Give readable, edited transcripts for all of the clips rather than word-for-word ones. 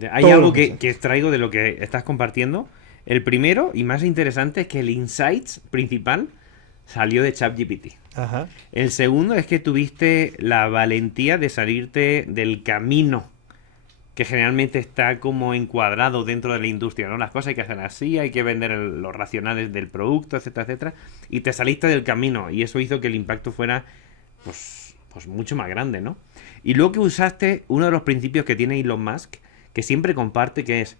Hay todos algo los que mensajes. extraigo de lo que estás compartiendo. El primero y más interesante es que el insights principal salió de ChatGPT. Ajá. El segundo es que tuviste la valentía de salirte del camino que generalmente está como encuadrado dentro de la industria, ¿no? Las cosas hay que hacer así, hay que vender los racionales del producto, etcétera, etcétera. Y te saliste del camino y eso hizo que el impacto fuera, pues mucho más grande, ¿no? Y luego que usaste uno de los principios que tiene Elon Musk, que siempre comparte, que es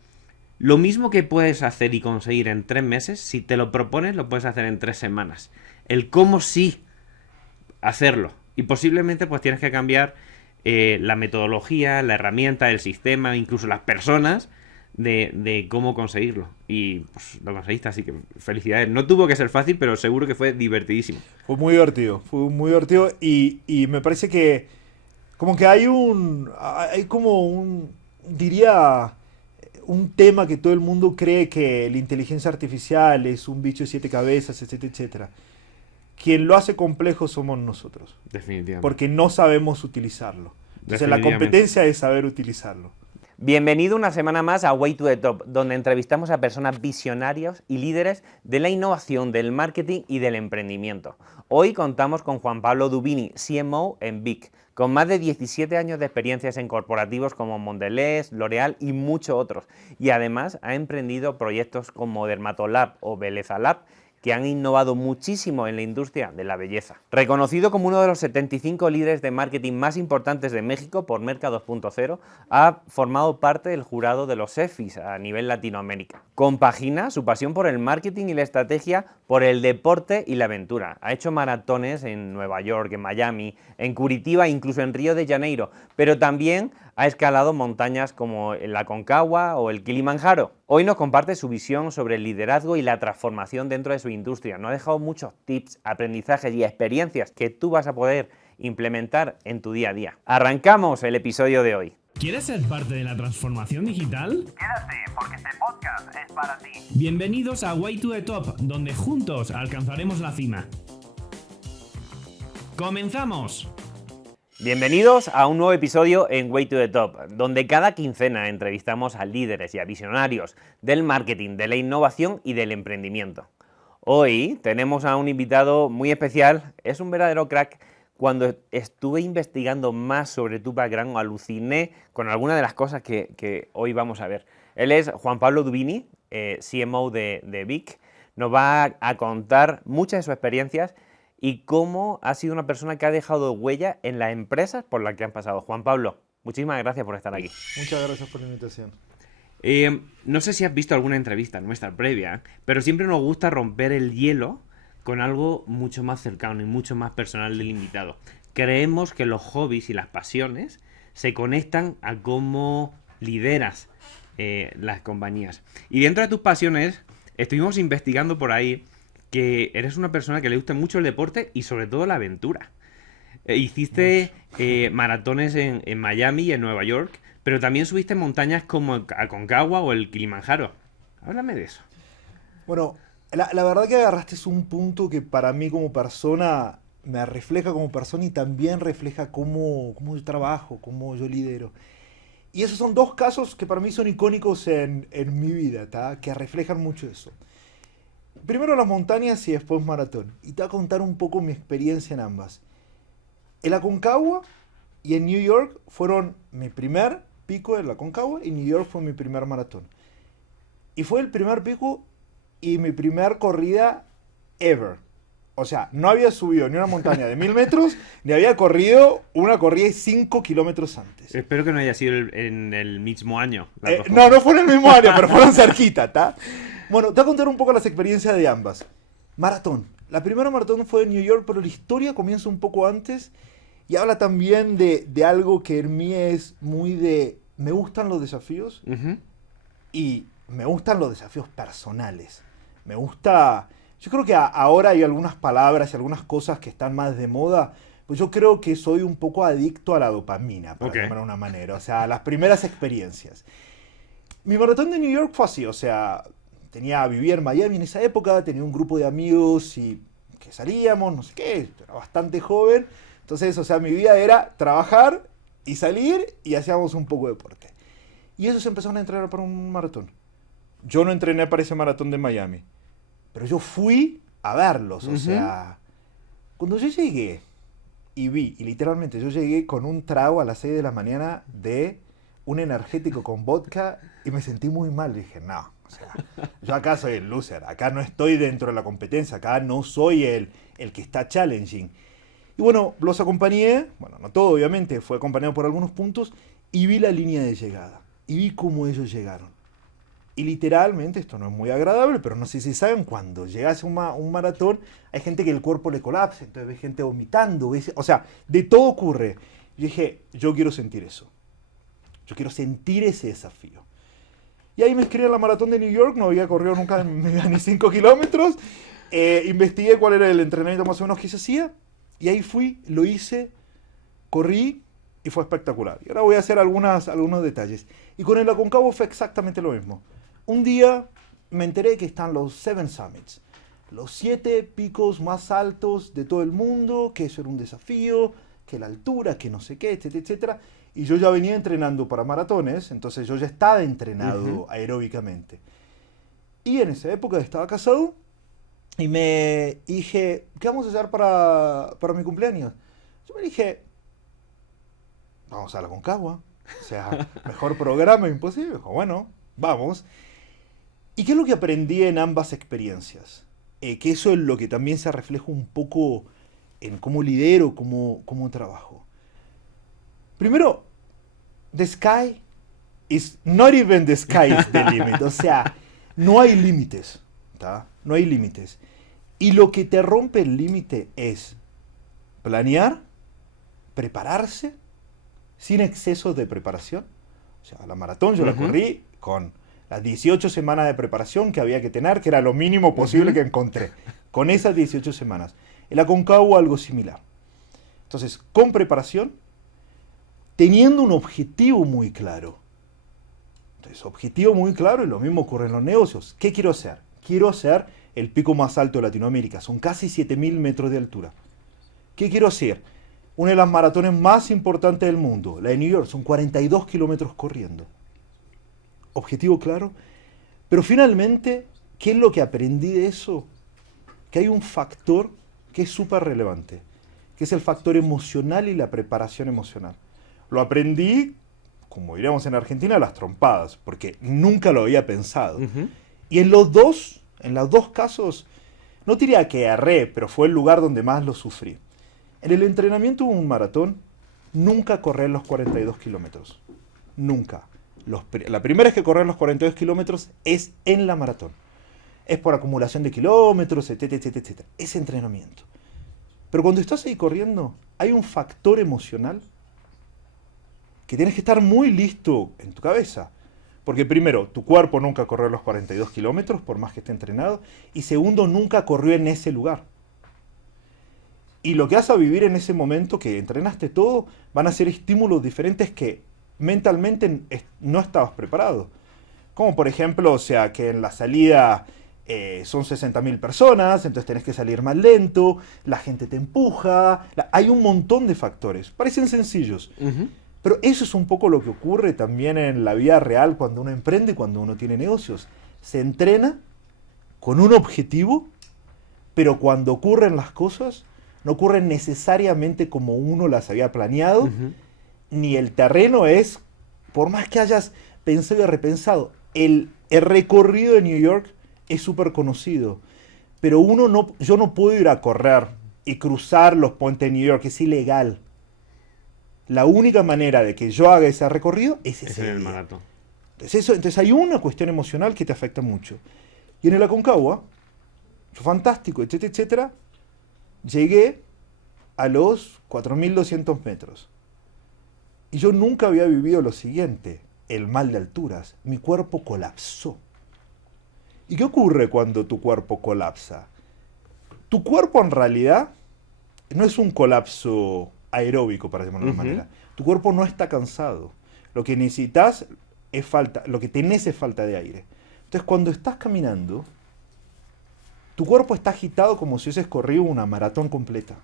lo mismo que puedes hacer y conseguir en 3 meses, si te lo propones, lo puedes hacer en 3 semanas. El cómo sí hacerlo. Y posiblemente pues tienes que cambiar la metodología, la herramienta, el sistema, incluso las personas de cómo conseguirlo. Y pues lo conseguiste, así que felicidades. No tuvo que ser fácil, pero seguro que fue divertidísimo. Fue muy divertido y me parece que como que hay como diría, un tema que todo el mundo cree que la inteligencia artificial es un bicho de siete cabezas, etcétera, etcétera. Quien lo hace complejo somos nosotros, Definitivamente. porque no sabemos utilizarlo. Entonces la Definitivamente. competencia es saber utilizarlo. Bienvenido una semana más a Way to the Top, donde entrevistamos a personas visionarios y líderes de la innovación, del marketing y del emprendimiento. Hoy contamos con Juan Pablo Dubini, CMO en Vic, con más de 17 años de experiencias en corporativos como Mondelez, L'Oréal y muchos otros. Y además ha emprendido proyectos como Dermatolab o Beleza Lab, que han innovado muchísimo en la industria de la belleza. Reconocido como uno de los 75 líderes de marketing más importantes de México por Merca 2.0, ha formado parte del jurado de los EFIs a nivel Latinoamérica. Compagina su pasión por el marketing y la estrategia por el deporte y la aventura. Ha hecho maratones en Nueva York, en Miami, en Curitiba, incluso en Río de Janeiro, pero también ha escalado montañas como el Aconcagua o el Kilimanjaro. Hoy nos comparte su visión sobre el liderazgo y la transformación dentro de su industria. Nos ha dejado muchos tips, aprendizajes y experiencias que tú vas a poder implementar en tu día a día. Arrancamos el episodio de hoy. ¿Quieres ser parte de la transformación digital? Quédate, porque este podcast es para ti. Bienvenidos a Way to the Top, donde juntos alcanzaremos la cima. ¡Comenzamos! Bienvenidos a un nuevo episodio en Way to the Top, donde cada quincena entrevistamos a líderes y a visionarios del marketing, de la innovación y del emprendimiento. Hoy tenemos a un invitado muy especial, es un verdadero crack. Cuando estuve investigando más sobre tu background, aluciné con algunas de las cosas que hoy vamos a ver. Él es Juan Pablo Dubini, CMO de Vic. Nos va a contar muchas de sus experiencias y cómo ha sido una persona que ha dejado huella en las empresas por las que han pasado. Juan Pablo, muchísimas gracias por estar aquí. Muchas gracias por la invitación. No sé si has visto alguna entrevista nuestra previa, pero siempre nos gusta romper el hielo con algo mucho más cercano y mucho más personal del invitado. Creemos que los hobbies y las pasiones se conectan a cómo lideras las compañías. Y dentro de tus pasiones, estuvimos investigando por ahí que eres una persona que le gusta mucho el deporte y sobre todo la aventura. Hiciste maratones en Miami y en Nueva York, pero también subiste montañas como Aconcagua o el Kilimanjaro. Háblame de eso. Bueno, la verdad que agarraste un punto que para mí como persona me refleja como persona y también refleja cómo yo trabajo, cómo yo lidero. Y esos son dos casos que para mí son icónicos en mi vida, ¿tá? Que reflejan mucho eso. Primero las montañas y después maratón. Y te voy a contar un poco mi experiencia en ambas. El Aconcagua y en New York fueron mi primer pico del Aconcagua y New York fue mi primer maratón. Y fue el primer pico y mi primer corrida ever. O sea, no había subido ni una montaña de 1000 metros, ni había corrido una corrida de 5 kilómetros antes. Espero que no haya sido en el mismo año. No fue en el mismo año, pero fueron cerquita, ¿está? Bueno, te voy a contar un poco las experiencias de ambas. Maratón. La primera maratón fue en New York, pero la historia comienza un poco antes y habla también de algo que en mí es muy de... Me gustan los desafíos y me gustan los desafíos personales. Me gusta... Yo creo que ahora hay algunas palabras y algunas cosas que están más de moda, pues yo creo que soy un poco adicto a la dopamina, para llamar de una manera. O sea, a las primeras experiencias. Mi maratón de New York fue así, o sea... Vivía en Miami en esa época, tenía un grupo de amigos y que salíamos, no sé qué, era bastante joven. Entonces, o sea, mi vida era trabajar y salir y hacíamos un poco de deporte. Y esos empezaron a entrenar para un maratón. Yo no entrené para ese maratón de Miami, pero yo fui a verlos. O sea, cuando yo llegué y vi, y literalmente yo llegué con un trago a las 6 de la mañana de un energético con vodka y me sentí muy mal. Dije, no, o sea, yo acá soy el loser, acá no estoy dentro de la competencia, acá no soy el que está challenging. Y bueno, los acompañé, bueno, no todo obviamente, fue acompañado por algunos puntos y vi la línea de llegada y vi cómo ellos llegaron. Y literalmente, esto no es muy agradable, pero no sé si saben, cuando llegas a un maratón, hay gente que el cuerpo le colapsa, entonces ves gente vomitando, o sea, de todo ocurre. Yo dije, yo quiero sentir eso. Yo quiero sentir ese desafío. Y ahí me inscribí a la maratón de New York, no había corrido nunca ni 5 kilómetros. Investigué cuál era el entrenamiento más o menos que se hacía. Y ahí fui, lo hice, corrí y fue espectacular. Y ahora voy a hacer algunos detalles. Y con el Aconcagua fue exactamente lo mismo. Un día me enteré que están los 7 Summits, los 7 picos más altos de todo el mundo, que eso era un desafío, que la altura, que no sé qué, etcétera, etcétera. Y yo ya venía entrenando para maratones, entonces yo ya estaba entrenado aeróbicamente. Y en esa época estaba casado y me dije, ¿qué vamos a hacer para mi cumpleaños? Yo me dije, vamos a la Aconcagua, o sea, mejor programa imposible. Dijo, bueno, vamos. ¿Y qué es lo que aprendí en ambas experiencias? Que eso es lo que también se refleja un poco en cómo lidero, cómo trabajo. Primero, the sky is not even the sky is the limit. O sea, no hay límites, ¿tá? No hay límites. Y lo que te rompe el límite es planear, prepararse, sin exceso de preparación. O sea, la maratón yo la corrí con las 18 semanas de preparación que había que tener, que era lo mínimo posible que encontré. Con esas 18 semanas. El Aconcagua algo similar. Entonces, con preparación, teniendo un objetivo muy claro. Entonces, objetivo muy claro, y lo mismo ocurre en los negocios. ¿Qué quiero hacer? Quiero hacer el pico más alto de Latinoamérica. Son casi 7.000 metros de altura. ¿Qué quiero hacer? Una de las maratones más importantes del mundo, la de New York, son 42 kilómetros corriendo. Objetivo claro. Pero finalmente, ¿qué es lo que aprendí de eso? Que hay un factor que es súper relevante, que es el factor emocional y la preparación emocional. Lo aprendí, como diríamos en Argentina, a las trompadas, porque nunca lo había pensado. Y en los dos casos, no diría que erré, pero fue el lugar donde más lo sufrí. En el entrenamiento de un maratón, nunca correr los 42 kilómetros. Nunca. La primera vez que correr los 42 kilómetros es en la maratón. Es por acumulación de kilómetros, etcétera, etcétera, etcétera. Es entrenamiento. Pero cuando estás ahí corriendo, hay un factor emocional que tienes que estar muy listo en tu cabeza. Porque primero, tu cuerpo nunca corrió los 42 kilómetros, por más que esté entrenado. Y segundo, nunca corrió en ese lugar. Y lo que vas a vivir en ese momento que entrenaste todo, van a ser estímulos diferentes que mentalmente no estabas preparado. Como por ejemplo, o sea, que en la salida son 60.000 personas, entonces tenés que salir más lento, la gente te empuja, hay un montón de factores. Parecen sencillos, pero eso es un poco lo que ocurre también en la vida real cuando uno emprende, cuando uno tiene negocios. Se entrena con un objetivo, pero cuando ocurren las cosas, no ocurren necesariamente como uno las había planeado, ni el terreno es, por más que hayas pensado y repensado, el recorrido de New York es súper conocido, pero yo no puedo ir a correr y cruzar los puentes de New York, es ilegal. La única manera de que yo haga ese recorrido es ese en el día. maratón. Entonces hay una cuestión emocional que te afecta mucho. Y en el Aconcagua, fantástico, etcétera, etcétera, llegué a los 4.200 metros. Y yo nunca había vivido lo siguiente, el mal de alturas. Mi cuerpo colapsó. ¿Y qué ocurre cuando tu cuerpo colapsa? Tu cuerpo en realidad no es un colapso aeróbico, para decirlo de alguna manera. Tu cuerpo no está cansado. Lo que necesitas es lo que tenés es falta de aire. Entonces cuando estás caminando, tu cuerpo está agitado como si hubieses corrido una maratón completa.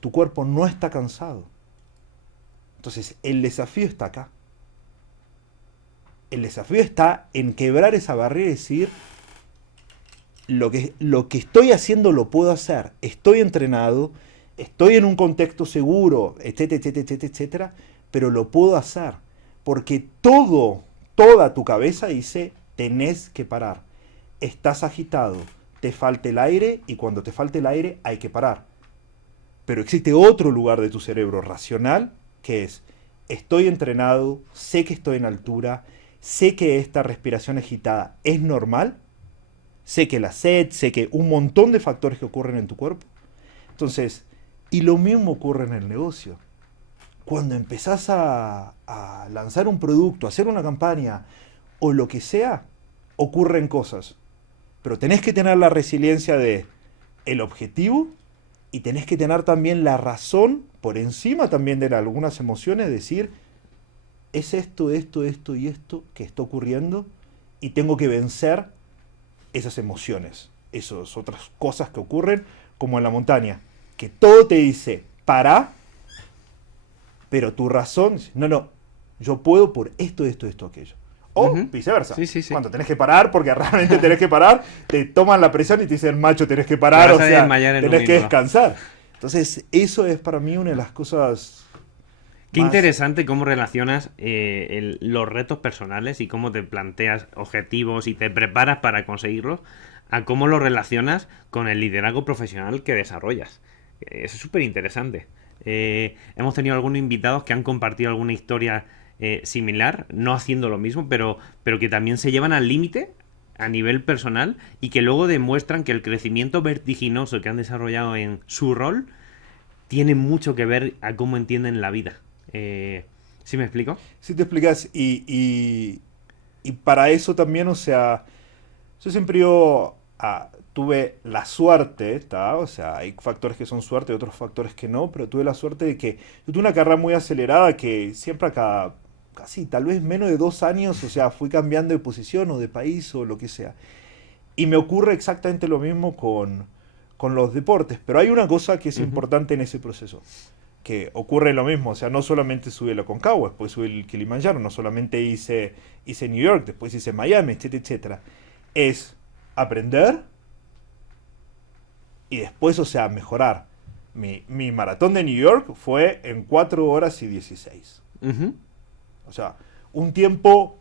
Tu cuerpo no está cansado. Entonces, el desafío está acá. El desafío está en quebrar esa barrera y decir, lo que estoy haciendo lo puedo hacer, estoy entrenado, estoy en un contexto seguro, etcétera, etcétera, etcétera, etcétera, pero lo puedo hacer. Porque toda tu cabeza dice, tenés que parar. Estás agitado, te falta el aire y cuando te falte el aire hay que parar. Pero existe otro lugar de tu cerebro racional que es, estoy entrenado, sé que estoy en altura, sé que esta respiración agitada es normal, sé que la sed, sé que un montón de factores que ocurren en tu cuerpo. Entonces, y lo mismo ocurre en el negocio. Cuando empezás a lanzar un producto, a hacer una campaña o lo que sea, ocurren cosas. Pero tenés que tener la resiliencia de el objetivo y tenés que tener también la razón por encima también de algunas emociones, decir, es esto y esto que está ocurriendo y tengo que vencer esas emociones, esas otras cosas que ocurren, como en la montaña, que todo te dice, para, pero tu razón, no, yo puedo por esto, aquello. O viceversa. Sí. Cuando tenés que parar, porque realmente tenés que parar, te toman la presión y te dicen, macho, tenés que parar, o sea, tenés que descansar. Entonces, eso es para mí una de las cosas. Qué interesante cómo relacionas los retos personales y cómo te planteas objetivos y te preparas para conseguirlos, a cómo lo relacionas con el liderazgo profesional que desarrollas. Eso es súper interesante. Hemos tenido algunos invitados que han compartido alguna historia similar, no haciendo lo mismo, pero que también se llevan al límite a nivel personal y que luego demuestran que el crecimiento vertiginoso que han desarrollado en su rol tiene mucho que ver a cómo entienden la vida. ¿Sí me explico? Sí te explicas y para eso también, o sea, yo siempre tuve la suerte, ¿tá? O sea, hay factores que son suerte y otros factores que no, pero tuve la suerte de que yo tuve una carrera muy acelerada que siempre acá, casi tal vez menos de 2 años, o sea, fui cambiando de posición o de país o lo que sea. Y me ocurre exactamente lo mismo con los deportes, pero hay una cosa que es importante en ese proceso, que ocurre lo mismo, o sea, no solamente subí el Aconcagua, después subí el Kilimanjaro, no solamente hice New York, después hice Miami, etcétera, etcétera. Es aprender y después, o sea, mejorar. Mi maratón de New York fue en 4 horas y 16. O sea, un tiempo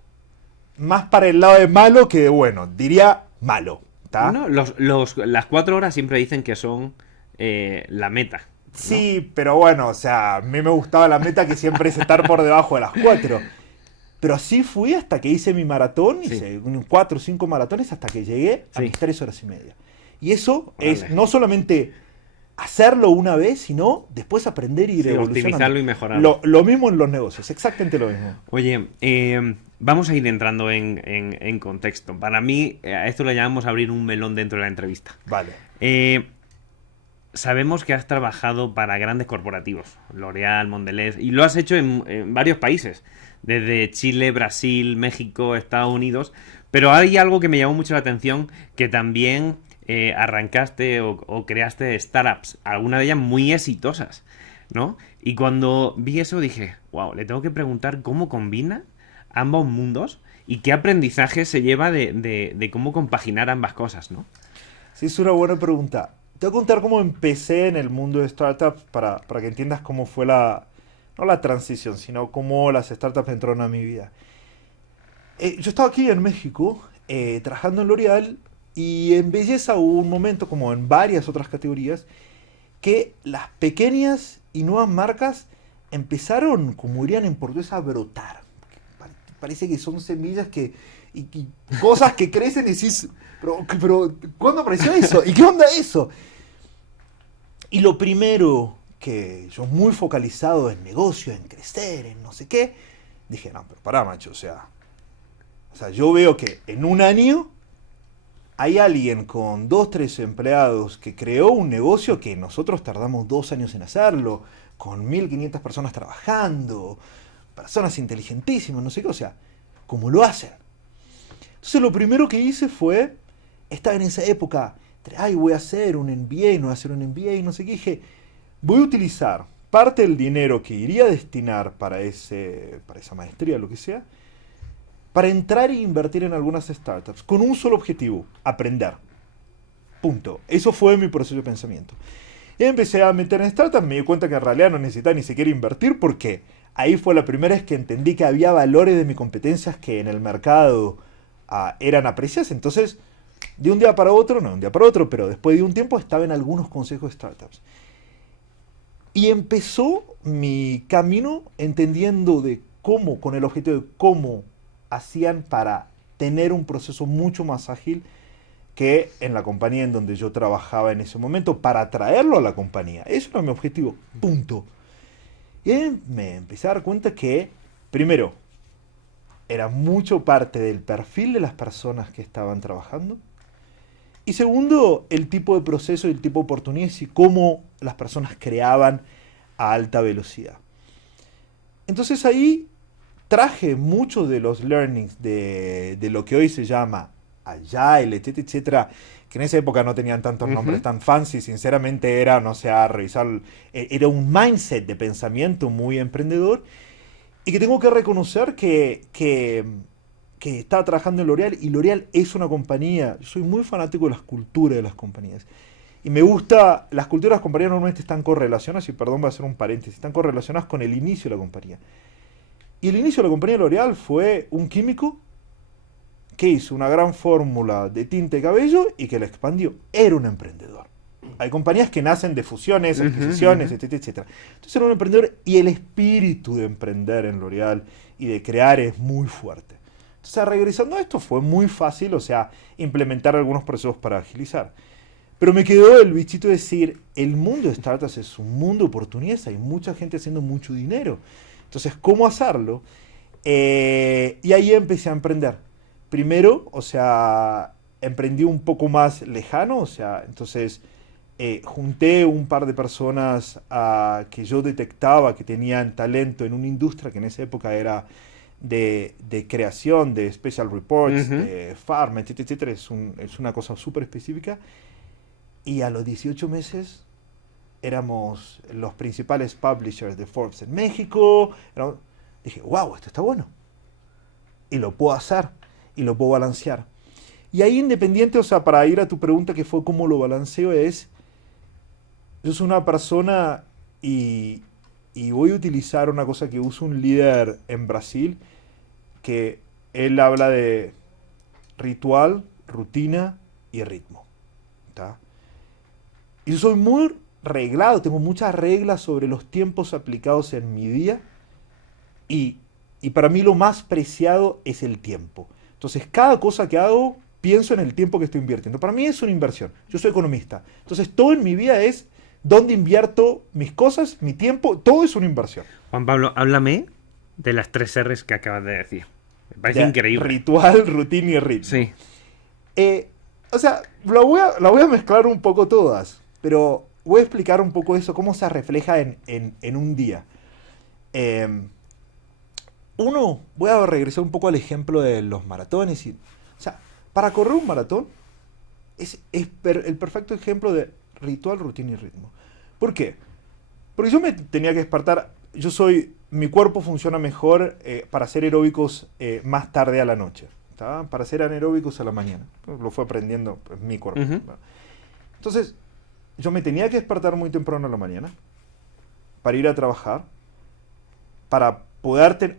más para el lado de malo que de bueno, diría malo. ¿Tá? No, las 4 horas siempre dicen que son la meta. ¿No? Sí, pero bueno, o sea, a mí me gustaba la meta que siempre es estar por debajo de las 4. Pero así fui hasta que hice mi maratón, hice 4 o 5 maratones hasta que llegué a mis 3 horas y media. Y eso es no solamente hacerlo una vez, sino después aprender y ir evolucionando. Optimizarlo y mejorarlo. Lo mismo en los negocios, exactamente lo mismo. Oye, vamos a ir entrando en contexto. Para mí, a esto lo llamamos abrir un melón dentro de la entrevista. Vale. Sabemos que has trabajado para grandes corporativos, L'Oréal, Mondelez, y lo has hecho en varios países, desde Chile, Brasil, México, Estados Unidos, pero hay algo que me llamó mucho la atención, que también arrancaste o creaste startups, algunas de ellas muy exitosas, ¿no? Y cuando vi eso dije, wow, le tengo que preguntar cómo combina ambos mundos y qué aprendizaje se lleva de cómo compaginar ambas cosas, ¿no? Sí, es una buena pregunta. Te voy a contar cómo empecé en el mundo de startups para que entiendas cómo fue no la transición, sino cómo las startups entraron a mi vida. Yo estaba aquí en México trabajando en L'Oréal y en belleza hubo un momento, como en varias otras categorías, que las pequeñas y nuevas marcas empezaron, como dirían en portugués, a brotar. Parece que son semillas y cosas que crecen y decís, pero ¿cuándo apareció eso? ¿Y qué onda eso? Y lo primero que yo, muy focalizado en negocio, en crecer, en no sé qué, dije, no, pero pará, macho, o sea, yo veo que en un año hay alguien con 2, 3 empleados que creó un negocio que nosotros tardamos 2 años en hacerlo, con 1.500 personas trabajando, personas inteligentísimas, no sé qué, o sea, ¿cómo lo hacen? Entonces lo primero que hice fue, estaba en esa época, voy a hacer un MBA, no voy a hacer un MBA, no sé qué, dije, voy a utilizar parte del dinero que iría a destinar para esa maestría, lo que sea, para entrar e invertir en algunas startups con un solo objetivo, aprender. Punto. Eso fue mi proceso de pensamiento. Y empecé a meter en startups, me di cuenta que en realidad no necesitaba ni siquiera invertir porque ahí fue la primera vez que entendí que había valores de mis competencias que en el mercado eran apreciadas. Entonces, de un día para otro, no de un día para otro, pero después de un tiempo estaba en algunos consejos de startups. Y empezó mi camino entendiendo de cómo, con el objetivo de cómo hacían para tener un proceso mucho más ágil que en la compañía en donde yo trabajaba en ese momento, para traerlo a la compañía. Eso era mi objetivo, punto. Y ahí me empecé a dar cuenta que, primero, era mucho parte del perfil de las personas que estaban trabajando. Y segundo, el tipo de proceso y el tipo de oportunidades y cómo las personas creaban a alta velocidad. Entonces ahí traje muchos de los learnings de lo que hoy se llama Agile, etcétera, etcétera, que en esa época no tenían tantos nombres tan fancy, sinceramente era, no sé, revisar, era un mindset de pensamiento muy emprendedor y que tengo que reconocer que estaba trabajando en L'Oréal y L'Oréal es una compañía, yo soy muy fanático de las culturas de las compañías y me gusta, las culturas de las compañías normalmente están correlacionadas, y perdón, voy a hacer un paréntesis, están correlacionadas con el inicio de la compañía. Y el inicio de la compañía L'Oréal fue un químico que hizo una gran fórmula de tinte de cabello y que la expandió. Era un emprendedor. Hay compañías que nacen de fusiones, adquisiciones, etcétera, etcétera. Entonces era un emprendedor y el espíritu de emprender en L'Oréal y de crear es muy fuerte. Entonces, regresando a esto, fue muy fácil, o sea, implementar algunos procesos para agilizar. Pero me quedó el bichito de decir, el mundo de startups es un mundo de oportunidades, hay mucha gente haciendo mucho dinero. Entonces, ¿cómo hacerlo? Y ahí empecé a emprender. Primero, o sea, emprendí un poco más lejano, o sea, entonces junté un par de personas que yo detectaba que tenían talento en una industria que en esa época era de creación, de special reports, de pharma, etcétera, etcétera. Es una cosa súper específica. Y a los 18 meses éramos los principales publishers de Forbes en México. Dije, wow, esto está bueno. Y lo puedo hacer. Y lo puedo balancear. Y ahí independiente, o sea, para ir a tu pregunta que fue cómo lo balanceo es, yo soy una persona y voy a utilizar una cosa que usa un líder en Brasil, que él habla de ritual, rutina y ritmo. ¿Tá? Y yo soy muy reglado, tengo muchas reglas sobre los tiempos aplicados en mi día y para mí lo más preciado es el tiempo. Entonces, cada cosa que hago, pienso en el tiempo que estoy invirtiendo. Para mí es una inversión. Yo soy economista. Entonces, todo en mi vida es dónde invierto mis cosas, mi tiempo. Todo es una inversión. Juan Pablo, háblame de las 3 R's que acabas de decir. Me parece increíble. Ritual, rutina y ritmo. Sí. O sea, la voy a mezclar un poco todas, pero voy a explicar un poco eso, cómo se refleja en un día. Voy a regresar un poco al ejemplo de los maratones. O sea, para correr un maratón es el perfecto ejemplo de ritual, rutina y ritmo. ¿Por qué? Porque yo me tenía que despertar. Mi cuerpo funciona mejor para hacer aeróbicos más tarde a la noche. ¿Tá? Para hacer anaeróbicos a la mañana. Lo fue aprendiendo mi cuerpo. Entonces, yo me tenía que despertar muy temprano a la mañana para ir a trabajar, para poder,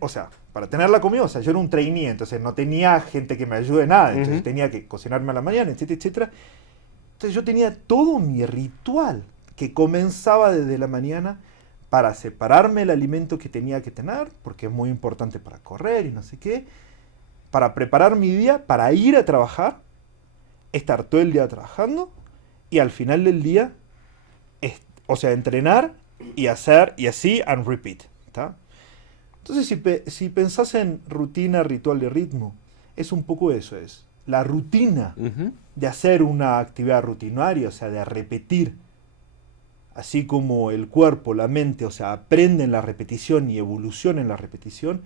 para tener la comida. O sea, yo era un trainee, entonces no tenía gente que me ayude en nada. Entonces tenía que cocinarme a la mañana, etcétera, etcétera. Entonces yo tenía todo mi ritual que comenzaba desde la mañana para separarme el alimento que tenía que tener, porque es muy importante para correr y no sé qué, para preparar mi día, para ir a trabajar, estar todo el día trabajando y al final del día, entrenar y hacer, y así, and repeat. ¿Tá? Entonces, si pensás en rutina, ritual y ritmo, es un poco eso, es la rutina de hacer una actividad rutinaria, o sea, de repetir, así como el cuerpo, la mente, o sea, aprenden la repetición y evolucionan en la repetición.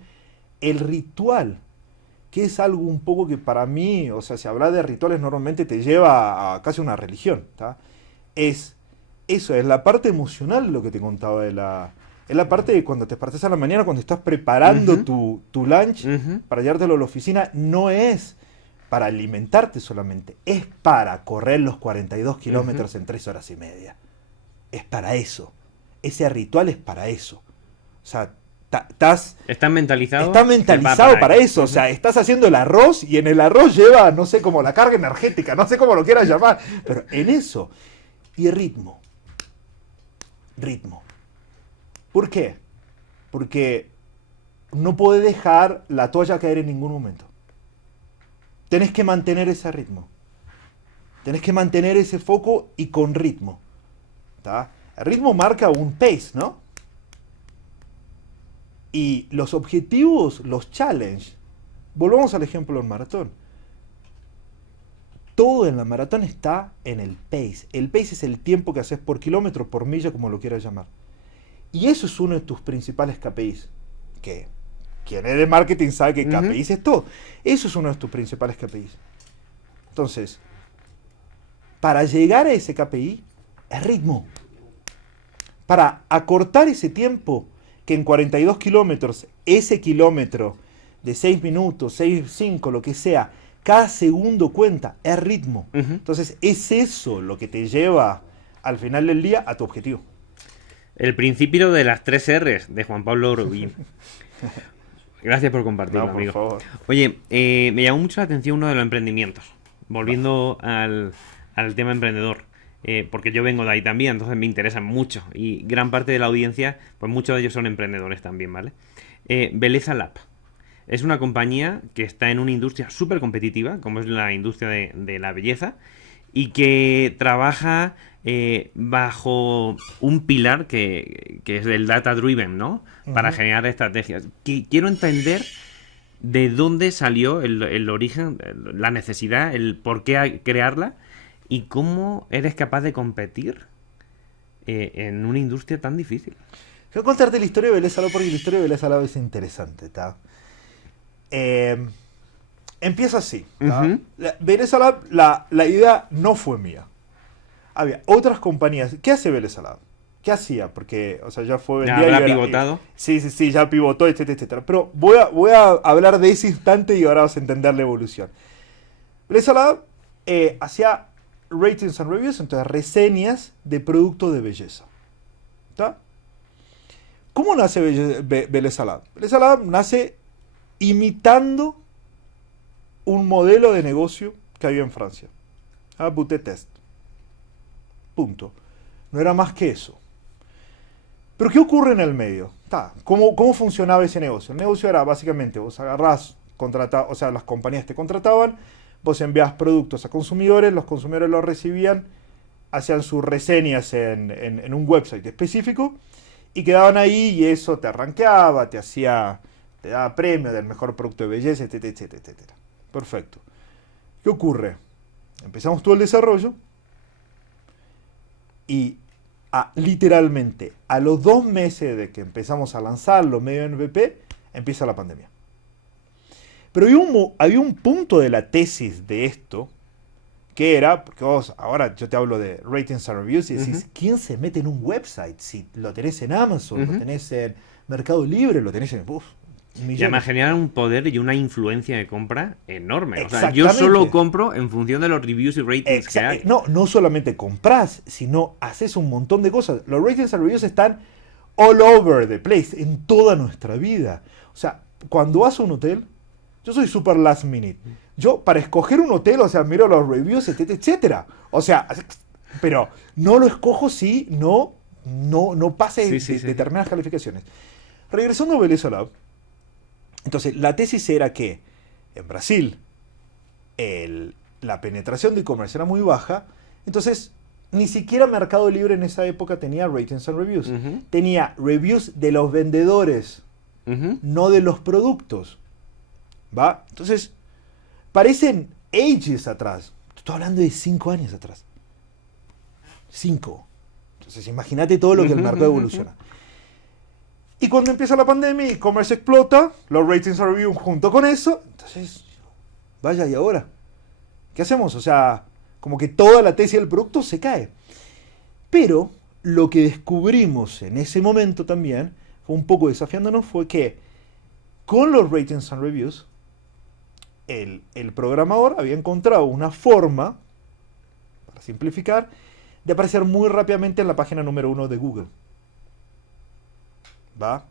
El ritual, que es algo un poco que para mí, o sea, si hablas de rituales normalmente te lleva a casi una religión, ¿tá? Es eso, es la parte emocional de lo que te contaba de la Es la parte de cuando te partes a la mañana, cuando estás preparando tu lunch para llevártelo a la oficina, no es para alimentarte solamente, es para correr los 42 kilómetros en 3 horas y media. Es para eso. Ese ritual es para eso. O sea, ¿Estás mentalizado? Está mentalizado para eso. O sea, estás haciendo el arroz y en el arroz lleva, no sé, como la carga energética, no sé cómo lo quieras llamar, pero en eso. Y ritmo. Ritmo. ¿Por qué? Porque no podés dejar la toalla caer en ningún momento. Tenés que mantener ese ritmo. Tenés que mantener ese foco y con ritmo. ¿Tá? El ritmo marca un pace, ¿no? Y los objetivos, los challenges, volvamos al ejemplo del maratón. Todo en la maratón está en el pace. El pace es el tiempo que haces por kilómetro, por milla, como lo quieras llamar. Y eso es uno de tus principales KPIs. Que quien es de marketing sabe que KPIs es todo. Eso es uno de tus principales KPIs. Entonces, para llegar a ese KPI, es ritmo. Para acortar ese tiempo, que en 42 kilómetros, ese kilómetro de 6 minutos, 6, 5, lo que sea, cada segundo cuenta, es ritmo. Entonces, es eso lo que te lleva al final del día a tu objetivo. El principio de las 3 R's de Juan Pablo Dubini. Gracias por compartirlo, No, por amigo. favor. Oye, me llamó mucho la atención uno de los emprendimientos. Volviendo al tema emprendedor. Porque yo vengo de ahí también, entonces me interesan mucho. Y gran parte de la audiencia, pues muchos de ellos son emprendedores también, ¿vale? Beleza Lab. Es una compañía que está en una industria súper competitiva, como es la industria de la belleza, y que trabaja bajo un pilar que es el data driven, ¿no? Para generar estrategias. Quiero entender de dónde salió el origen, la necesidad, el por qué crearla y cómo eres capaz de competir en una industria tan difícil. Quiero contarte la historia de Beleza Lab porque la historia de Beleza Lab es interesante, ¿tá? Empieza así. ¿Tá? Beleza Lab, la idea no fue mía. Había otras compañías. ¿Qué hace Beleza Lab? ¿Qué hacía? Porque, o sea, ya fue ¿Ya vendida. habrá pivotado? Sí, ya pivotó, etcétera, etcétera. Pero voy a hablar de ese instante y ahora vas a entender la evolución. Beleza Lab hacía ratings and reviews, entonces reseñas de productos de belleza. ¿Está? ¿Cómo nace Beleza Lab? Beleza Lab nace imitando un modelo de negocio que había en Francia. Boutet Test. Punto. No era más que eso. Pero ¿qué ocurre en el medio? ¿Cómo funcionaba ese negocio? El negocio era básicamente, vos agarrás, o sea, las compañías te contrataban, vos envías productos a consumidores, los consumidores los recibían, hacían sus reseñas en un website específico y quedaban ahí y eso te arranqueaba, te daba premio del mejor producto de belleza, etcétera, etcétera, etcétera. Perfecto. ¿Qué ocurre? Empezamos todo el desarrollo y literalmente a los 2 meses de que empezamos a lanzarlo medio MVP, empieza la pandemia. Pero había un punto de la tesis de esto, que era, porque vos, ahora yo te hablo de ratings and reviews y decís, ¿quién se mete en un website? Si lo tenés en Amazon, lo tenés en Mercado Libre, lo tenés en millones. Y además generan un poder y una influencia de compra enorme. O sea, yo solo compro en función de los reviews y ratings que hay. No solamente comprás, sino haces un montón de cosas. Los ratings and reviews están all over the place, en toda nuestra vida. O sea, cuando vas a un hotel, yo soy super last minute. Yo, para escoger un hotel, o sea, miro los reviews, etcétera, etcétera. O sea, pero no lo escojo si no pase determinadas calificaciones. Regresando a Beleza Lab, entonces, la tesis era que en Brasil la penetración de e-commerce era muy baja, entonces ni siquiera Mercado Libre en esa época tenía ratings and reviews. Tenía reviews de los vendedores, no de los productos. ¿Va? Entonces, parecen ages atrás. Estoy hablando de 5 años atrás. 5. Entonces, imagínate todo lo que el mercado evoluciona. Y cuando empieza la pandemia y e-commerce explota, los ratings and reviews junto con eso, entonces, vaya, ¿y ahora? ¿Qué hacemos? O sea, como que toda la tesis del producto se cae. Pero lo que descubrimos en ese momento también, fue un poco desafiándonos, fue que con los ratings and reviews, el programador había encontrado una forma, para simplificar, de aparecer muy rápidamente en la página número 1 de Google. ¿Va?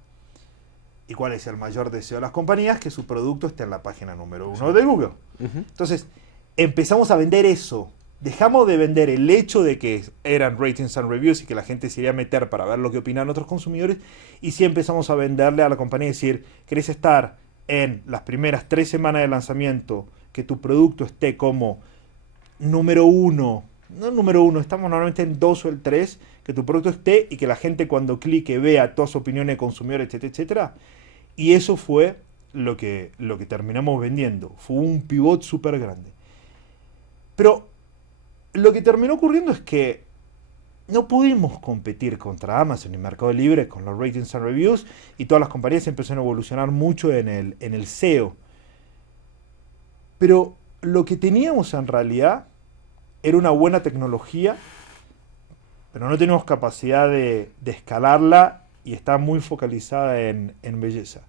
¿Y cuál es el mayor deseo de las compañías? Que su producto esté en la página número 1 de Google. Entonces, empezamos a vender eso. Dejamos de vender el hecho de que eran ratings and reviews y que la gente se iría a meter para ver lo que opinan otros consumidores, y sí empezamos a venderle a la compañía y decir, ¿querés estar en las primeras 3 semanas de lanzamiento, que tu producto esté como número 1, no número 1, estamos normalmente en 2 o el 3, que tu producto esté y que la gente cuando clique vea todas sus opiniones de consumidores, etcétera, etcétera? Y eso fue lo que terminamos vendiendo. Fue un pivot súper grande. Pero lo que terminó ocurriendo es que no pudimos competir contra Amazon y Mercado Libre con los ratings and reviews, y todas las compañías empezaron a evolucionar mucho en el SEO. Pero lo que teníamos en realidad era una buena tecnología, pero no teníamos capacidad de escalarla, y está muy focalizada en belleza.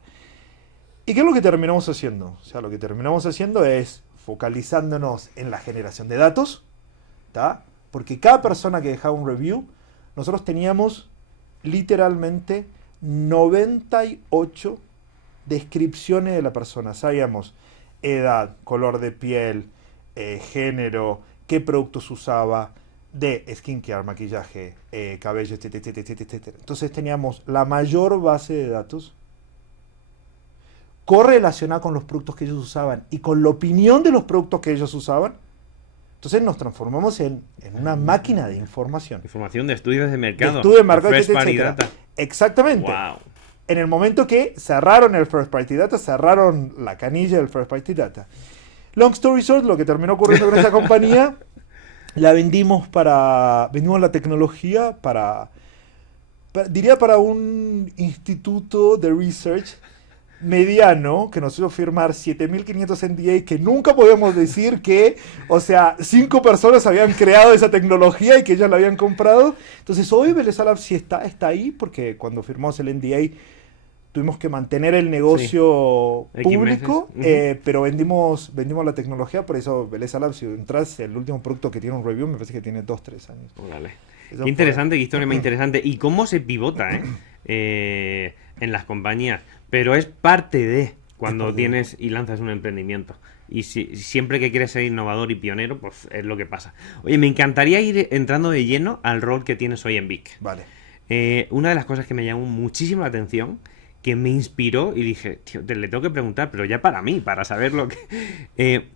¿Y qué es lo que terminamos haciendo? O sea, lo que terminamos haciendo es focalizándonos en la generación de datos, ¿tá? Porque cada persona que dejaba un review, nosotros teníamos literalmente 98 descripciones de la persona. Sabíamos edad, color de piel, género, qué productos usaba, de skincare, maquillaje, cabello, etcétera, etcétera, etcétera. Entonces teníamos la mayor base de datos correlacionada con los productos que ellos usaban y con la opinión de los productos que ellos usaban. Entonces nos transformamos en una máquina de información. Información de estudios de mercado. De estudio de mercado, First etcétera, party etcétera. data. Exactamente. Wow. En el momento que cerraron el First Party Data, cerraron la canilla del First Party Data. Long story short, lo que terminó ocurriendo con esa compañía, vendimos la tecnología diría para un instituto de research mediano que nos hizo firmar 7.500 NDA, que nunca podíamos decir que, o sea, 5 personas habían creado esa tecnología y que ellas la habían comprado. Entonces hoy Belleza Lab sí está ahí, porque cuando firmamos el NDA tuvimos que mantener el negocio público, pero vendimos la tecnología. Por eso Belleza Lab, si entras, el último producto que tiene un review me parece que tiene 2-3 años. Órale. Eso Qué interesante, qué historia más interesante. Y cómo se pivota, en las compañías. Pero es parte de cuando tienes y lanzas un emprendimiento. Y siempre que quieres ser innovador y pionero, pues es lo que pasa. Oye, me encantaría ir entrando de lleno al rol que tienes hoy en Vic. Vale. Una de las cosas que me llamó muchísimo la atención, que me inspiró y dije, tío, le tengo que preguntar, pero ya para mí, para saber lo que...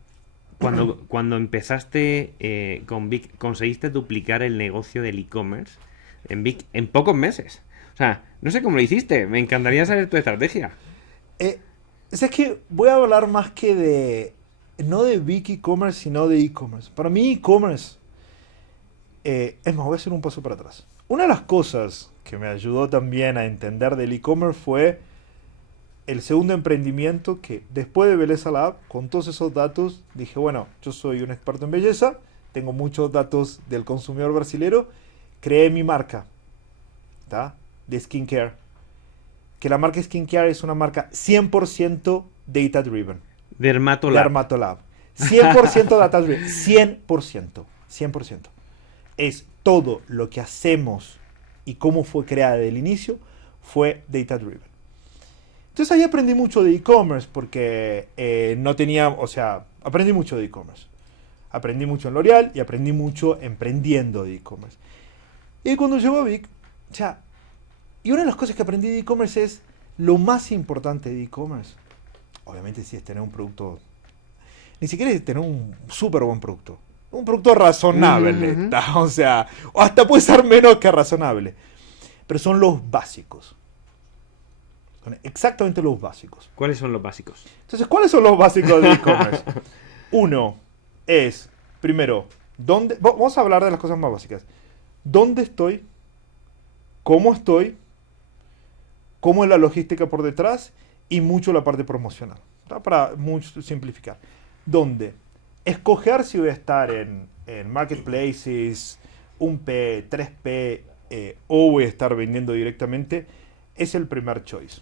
Cuando empezaste con Vic, conseguiste duplicar el negocio del e-commerce en Vic en pocos meses. O sea, no sé cómo lo hiciste. Me encantaría saber tu estrategia. Es que voy a hablar más que no de Vic e-commerce, sino de e-commerce. Para mí e-commerce, es más, voy a hacer un paso para atrás. Una de las cosas que me ayudó también a entender del e-commerce fue el segundo emprendimiento, que después de Belleza Lab, con todos esos datos, dije, bueno, yo soy un experto en belleza, tengo muchos datos del consumidor brasilero, creé mi marca, ¿tá?, de skincare. Que la marca skincare es una marca 100% data driven. Dermatolab. Dermatolab. 100% data driven. 100%. 100%. Es todo lo que hacemos y cómo fue creada desde el inicio, fue data driven. Entonces ahí aprendí mucho de e-commerce, porque no tenía, o sea, aprendí mucho de e-commerce. Aprendí mucho en L'Oreal y aprendí mucho emprendiendo de e-commerce. Y cuando llegó a Vic, o sea, y una de las cosas que aprendí de e-commerce es lo más importante de e-commerce. Obviamente sí es tener un producto, ni siquiera es tener un súper buen producto. Un producto razonable, o sea, o hasta puede ser menos que razonable. Pero son los básicos. Son exactamente los básicos. ¿Cuáles son los básicos? Entonces, ¿cuáles son los básicos de e-commerce? Uno es, primero, ¿dónde? Vamos a hablar de las cosas más básicas. ¿Dónde estoy? ¿Cómo estoy? ¿Cómo es la logística por detrás? Y mucho la parte promocional. ¿Tá? Para mucho simplificar. ¿Dónde? Escoger si voy a estar en marketplaces, 1P, 3P, o voy a estar vendiendo directamente, es el primer choice.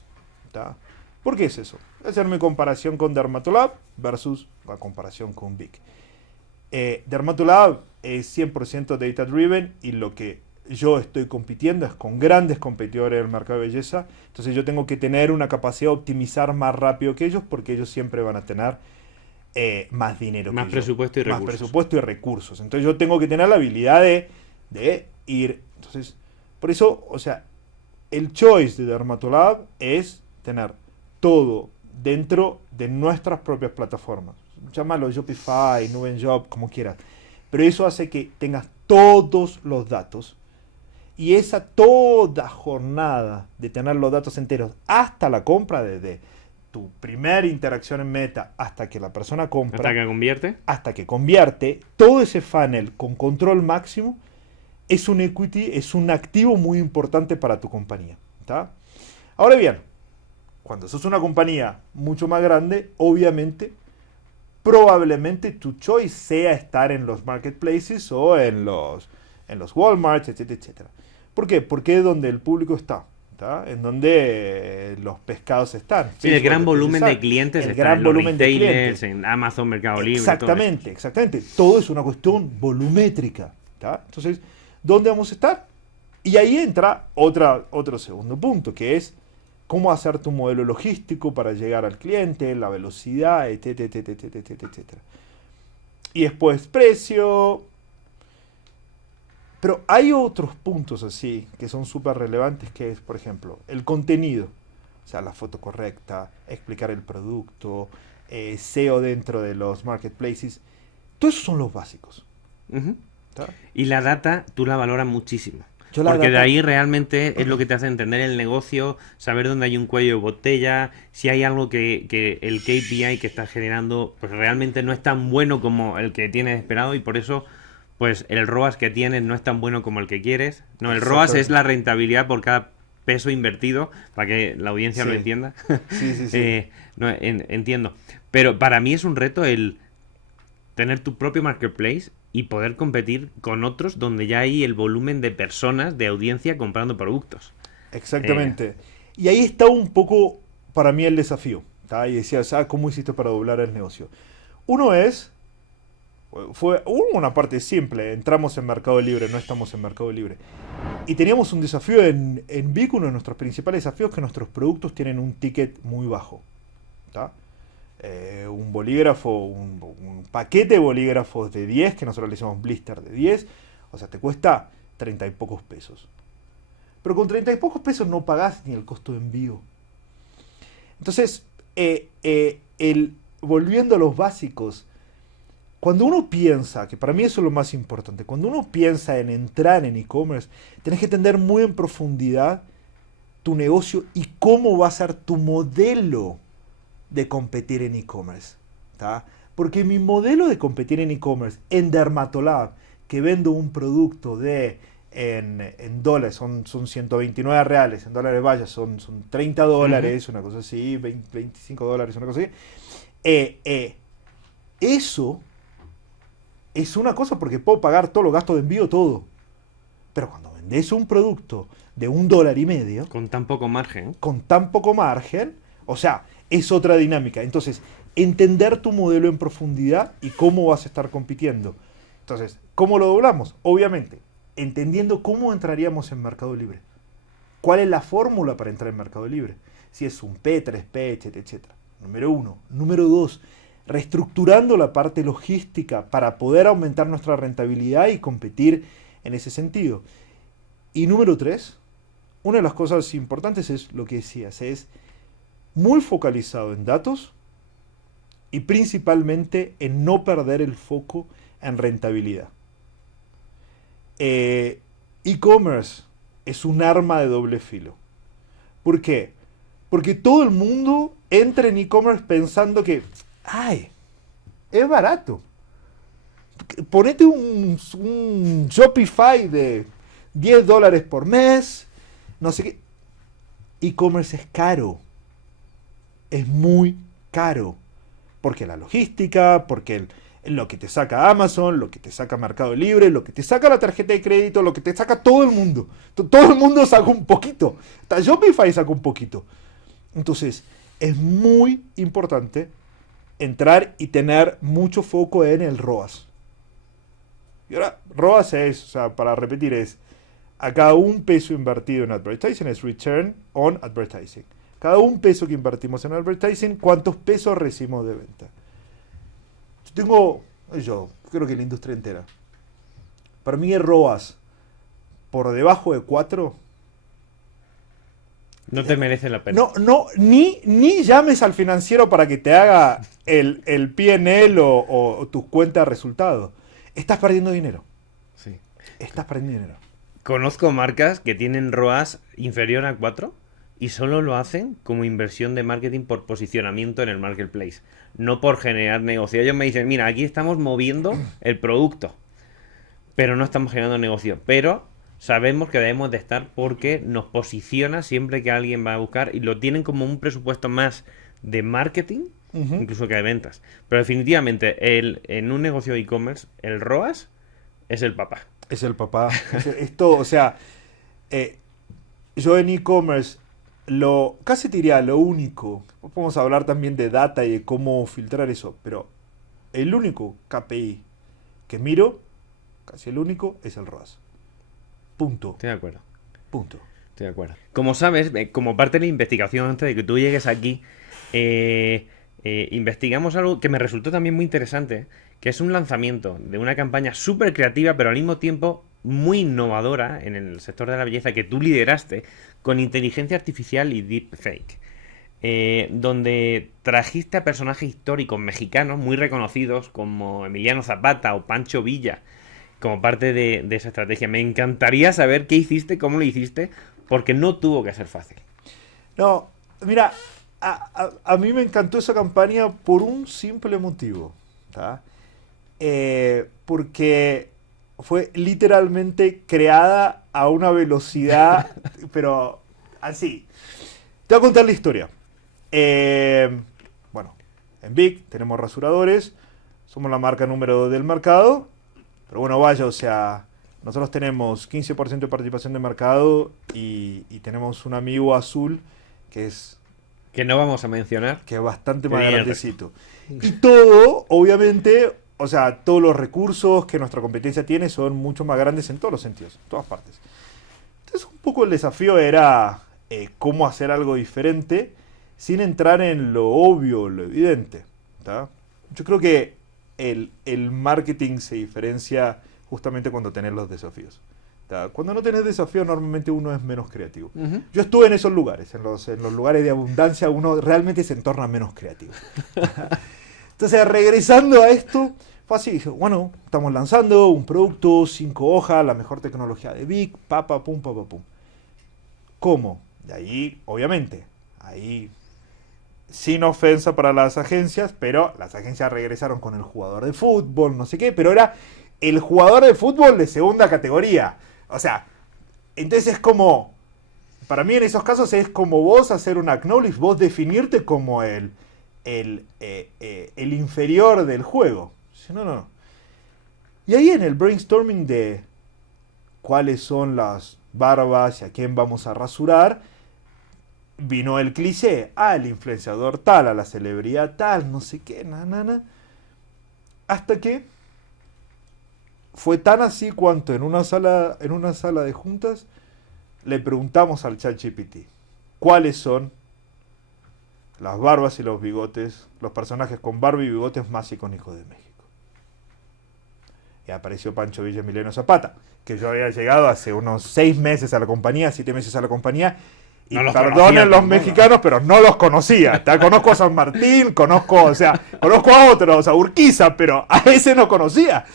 ¿Tá? ¿Por qué es eso? Hacer mi comparación con Dermatolab versus la comparación con Vic. Dermatolab es 100% data driven y lo que yo estoy compitiendo es con grandes competidores del mercado de belleza. Entonces yo tengo que tener una capacidad de optimizar más rápido que ellos porque ellos siempre van a tener más dinero Más que presupuesto y yo. Más recursos. presupuesto y recursos. Entonces yo tengo que tener la habilidad de ir. Entonces, por eso, o sea, el choice de Dermatolab es tener todo dentro de nuestras propias plataformas. Llámalo Shopify, Nubenjob, como quieras. Pero eso hace que tengas todos los datos. Y esa toda jornada de tener los datos enteros hasta la compra, desde tu primera interacción en Meta hasta que la persona compra, Hasta que convierte. hasta que convierte, todo ese funnel con control máximo es un equity, es un activo muy importante para tu compañía. ¿Tá? Ahora bien, cuando sos una compañía mucho más grande, obviamente, probablemente tu choice sea estar en los marketplaces o en los Walmart, etcétera, etcétera. ¿Por qué? Porque es donde el público está. ¿Tá? En donde los pescados están. Sí, el Facebook, gran volumen de utilizar. clientes El está gran en los volumen de retailers, clientes. en Amazon, Mercado Libre. Exactamente, exactamente. Todo es una cuestión volumétrica. ¿Tá? Entonces, ¿dónde vamos a estar? Y ahí entra otro segundo punto, que es cómo hacer tu modelo logístico para llegar al cliente, la velocidad, etcétera, etcétera, etcétera, etcétera. Y después precio. Pero hay otros puntos así que son súper relevantes, que es, por ejemplo, el contenido. O sea, la foto correcta, explicar el producto, SEO dentro de los marketplaces. Todos esos son los básicos. Ujú. ¿Tá? Y la data tú la valoras muchísimo. Yo la Porque de data- ahí realmente es lo que te hace entender el negocio, saber dónde hay un cuello de botella, si hay algo que el KPI que estás generando pues realmente no es tan bueno como el que tienes esperado y por eso pues el ROAS que tienes no es tan bueno como el que quieres. No, el ROAS es Exactamente. la rentabilidad por cada peso invertido, para que la audiencia lo Sí. entienda. Sí, sí, sí. No, entiendo. Pero para mí es un reto el tener tu propio marketplace y poder competir con otros donde ya hay el volumen de personas, de audiencia comprando productos. Exactamente. Y ahí está un poco para mí el desafío. ¿Tá? Y decías, ¿cómo hiciste para doblar el negocio? Hubo una parte simple, entramos en Mercado Libre, no estamos en Mercado Libre. Y teníamos un desafío en Vic, uno de nuestros principales desafíos es que nuestros productos tienen un ticket muy bajo. ¿Tá? Un bolígrafo, un paquete de bolígrafos de 10, que nosotros le decimos blister de 10, o sea, te cuesta 30 y pocos pesos. Pero con 30 y pocos pesos no pagás ni el costo de envío. Entonces, volviendo a los básicos, cuando uno piensa, que para mí eso es lo más importante, cuando uno piensa en entrar en e-commerce, tenés que entender muy en profundidad tu negocio y cómo va a ser tu modelo de competir en e-commerce. ¿Tá? Porque mi modelo de competir en e-commerce, en Dermatolab, que vendo un producto en dólares, son 129 reales, en dólares vaya, son 30 dólares, una cosa así, 25 dólares, una cosa así. Eso es una cosa porque puedo pagar todos los gastos de envío, todo. Pero cuando vendés un producto de $1.50, Con tan poco margen. con tan poco margen, o sea, es otra dinámica. Entonces, entender tu modelo en profundidad y cómo vas a estar compitiendo. Entonces, ¿cómo lo doblamos? Obviamente, entendiendo cómo entraríamos en Mercado Libre. ¿Cuál es la fórmula para entrar en Mercado Libre? Si es un P, 3P, etcétera, etcétera. Número 1. Número 2. Reestructurando la parte logística para poder aumentar nuestra rentabilidad y competir en ese sentido. Y número 3. Una de las cosas importantes es lo que decías, es muy focalizado en datos y principalmente en no perder el foco en rentabilidad. E-commerce es un arma de doble filo. ¿Por qué? Porque todo el mundo entra en e-commerce pensando que, ¡ay! Es barato. Ponete un Shopify de $10 por mes, no sé qué. E-commerce es caro. Es muy caro. Porque la logística, porque Lo que te saca Amazon, lo que te saca Mercado Libre, lo que te saca la tarjeta de crédito, lo que te saca todo el mundo. Todo el mundo saca un poquito. Hasta Shopify saca un poquito. Entonces, es muy importante entrar y tener mucho foco en el ROAS. Y ahora, ROAS es, o sea, para repetir, es a cada un peso invertido en advertising es return on advertising. Cada un peso que invertimos en advertising, ¿cuántos pesos recibimos de venta? Yo creo que la industria entera. Para mí el ROAS por debajo de 4 No te merece la pena. ni llames al financiero para que te haga el P&L o tus cuentas de resultados. Estás perdiendo dinero. Sí. Estás perdiendo dinero. Conozco marcas que tienen ROAS inferior a 4 y solo lo hacen como inversión de marketing por posicionamiento en el marketplace, no por generar negocio. Ellos me dicen, mira, aquí estamos moviendo el producto, pero no estamos generando negocio. Pero sabemos que debemos de estar porque nos posiciona siempre que alguien va a buscar y lo tienen como un presupuesto más de marketing, incluso que de ventas. Pero definitivamente en un negocio de e-commerce el ROAS es el papá. Es el papá. Esto, o sea, yo en e-commerce casi te diría lo único, podemos hablar también de data y de cómo filtrar eso, pero el único KPI que miro, casi el único, es el ROAS. Punto. Estoy de acuerdo. Punto. Estoy de acuerdo. Como sabes, como parte de la investigación antes de que tú llegues aquí, investigamos algo que me resultó también muy interesante, que es un lanzamiento de una campaña súper creativa, pero al mismo tiempo muy innovadora en el sector de la belleza que tú lideraste con inteligencia artificial y deepfake. Donde trajiste a personajes históricos mexicanos muy reconocidos como Emiliano Zapata o Pancho Villa como parte de esa estrategia. Me encantaría saber qué hiciste, cómo lo hiciste, porque no tuvo que ser fácil. No, mira, a mí me encantó esa campaña por un simple motivo, ¿tá? Porque fue literalmente creada a una velocidad, pero así. Te voy a contar la historia. Bueno, en Vic tenemos rasuradores, somos la marca número 2 del mercado, pero bueno, vaya, o sea, nosotros tenemos 15% de participación de mercado y tenemos un amigo azul que es no vamos a mencionar. que es bastante Que más mierda. grandecito. Y todo, obviamente, o sea, todos los recursos que nuestra competencia tiene son mucho más grandes en todos los sentidos, en todas partes. Entonces, un poco el desafío era cómo hacer algo diferente sin entrar en lo obvio, lo evidente, ¿tá? Yo creo que el marketing se diferencia justamente cuando tenés los desafíos, ¿tá? Cuando no tenés desafíos, normalmente uno es menos creativo. Yo estuve en esos lugares, en los lugares de abundancia, uno realmente se entorna menos creativo. Entonces, regresando a esto, fue así, dije, bueno, estamos lanzando un producto, 5 hojas, la mejor tecnología de Vic, pum. ¿Cómo? Y ahí, obviamente, sin ofensa para las agencias, pero las agencias regresaron con el jugador de fútbol, no sé qué, pero era el jugador de fútbol de segunda categoría. O sea, entonces es como, para mí en esos casos es como vos hacer un acknowledge, vos definirte como el inferior del juego. No. Y ahí en el brainstorming de cuáles son las barbas y a quién vamos a rasurar, vino el cliché, el influenciador tal, a la celebridad tal, no sé qué, hasta que fue tan así cuanto en una sala de juntas le preguntamos al ChatGPT cuáles son las barbas y los bigotes, los personajes con barba y bigotes más icónicos de México. Y apareció Pancho Villa y Emiliano Zapata, que yo había llegado hace unos 6 meses a la compañía, 7 meses a la compañía, y No los perdonen conocía, los no, mexicanos, pero no los conocía. Conozco a San Martín, conozco a otros, a Urquiza, pero a ese no conocía.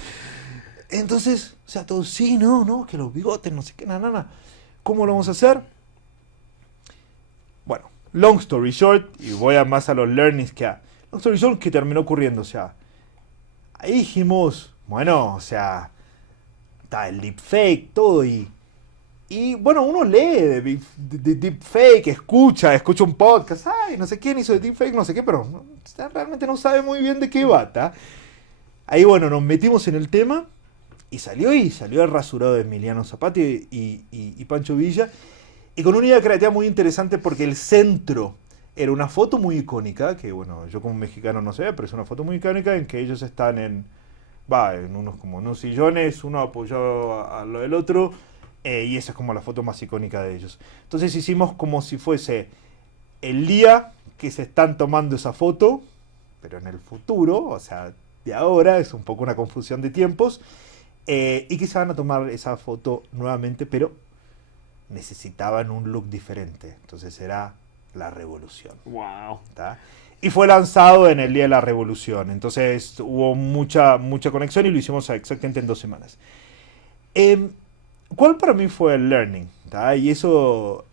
Entonces, o sea, todos, sí, no, que los bigotes, no sé qué, ¿Cómo lo vamos a hacer? Bueno, long story short, y voy a más a los learnings long story short, que terminó ocurriendo, o sea, ahí dijimos, bueno, o sea, está el deepfake, todo, y bueno, uno lee de deepfake, escucha un podcast, no sé quién hizo de deepfake, no sé qué, pero realmente no sabe muy bien de qué va, ¿tá? Ahí, bueno, nos metimos en el tema y salió el rasurado de Emiliano Zapata y Pancho Villa. Y con una idea creativa muy interesante porque el centro era una foto muy icónica, que bueno, yo como mexicano no sé, pero es una foto muy icónica en que ellos están en unos sillones, uno apoyado a lo del otro, y esa es como la foto más icónica de ellos. Entonces hicimos como si fuese el día que se están tomando esa foto, pero en el futuro, o sea, de ahora, es un poco una confusión de tiempos, y que se van a tomar esa foto nuevamente, pero necesitaban un look diferente. Entonces era la revolución. Wow. ¿Tá? Y fue lanzado en el Día de la Revolución. Entonces hubo mucha conexión y lo hicimos exactamente en 2 semanas. ¿Cuál para mí fue el learning? ¿Tá? Y eso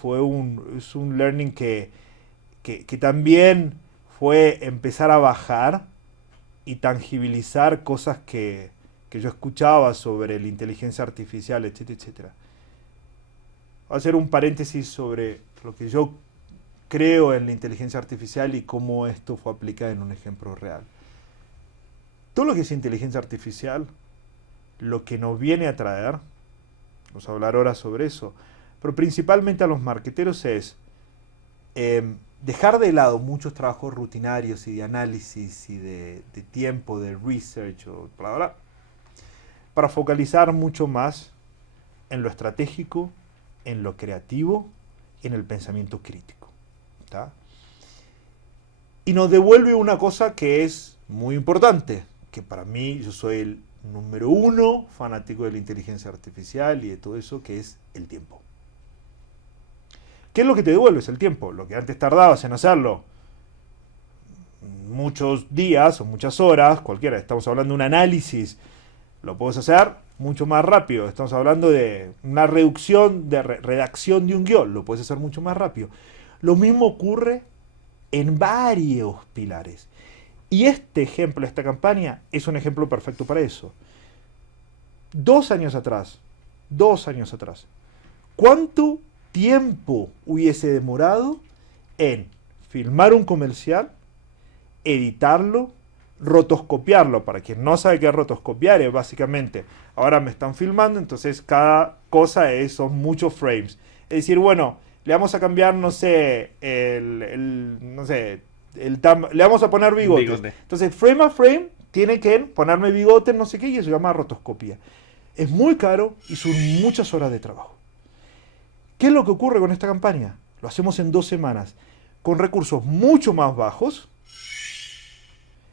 fue un learning que también fue empezar a bajar y tangibilizar cosas que yo escuchaba sobre la inteligencia artificial, etcétera, etcétera. Voy a hacer un paréntesis sobre lo que yo creo en la inteligencia artificial y cómo esto fue aplicado en un ejemplo real. Todo lo que es inteligencia artificial, lo que nos viene a traer, vamos a hablar ahora sobre eso, pero principalmente a los marketeros es dejar de lado muchos trabajos rutinarios y de análisis y de tiempo, de research o bla, bla, para focalizar mucho más en lo estratégico, en lo creativo y en el pensamiento crítico. ¿Tá? Y nos devuelve una cosa que es muy importante, que para mí yo soy el número 1 fanático de la inteligencia artificial y de todo eso, que es el tiempo. ¿Qué es lo que te devuelve? Es el tiempo. Lo que antes tardabas en hacerlo muchos días o muchas horas, cualquiera, estamos hablando de un análisis, lo puedes hacer mucho más rápido. Estamos hablando de una reducción de redacción de un guión, lo puedes hacer mucho más rápido. Lo mismo ocurre en varios pilares. Y este ejemplo, esta campaña, es un ejemplo perfecto para eso. 2 años atrás, ¿cuánto tiempo hubiese demorado en filmar un comercial, editarlo, rotoscopiarlo? Para quien no sabe qué es rotoscopiar, es básicamente, ahora me están filmando, entonces cada cosa son muchos frames. Es decir, bueno, le vamos a cambiar, no sé, le vamos a poner bigotes. Bigote. Entonces, frame a frame, tiene que ponerme bigotes, no sé qué, y eso se llama rotoscopia. Es muy caro y son muchas horas de trabajo. ¿Qué es lo que ocurre con esta campaña? Lo hacemos en 2 semanas, con recursos mucho más bajos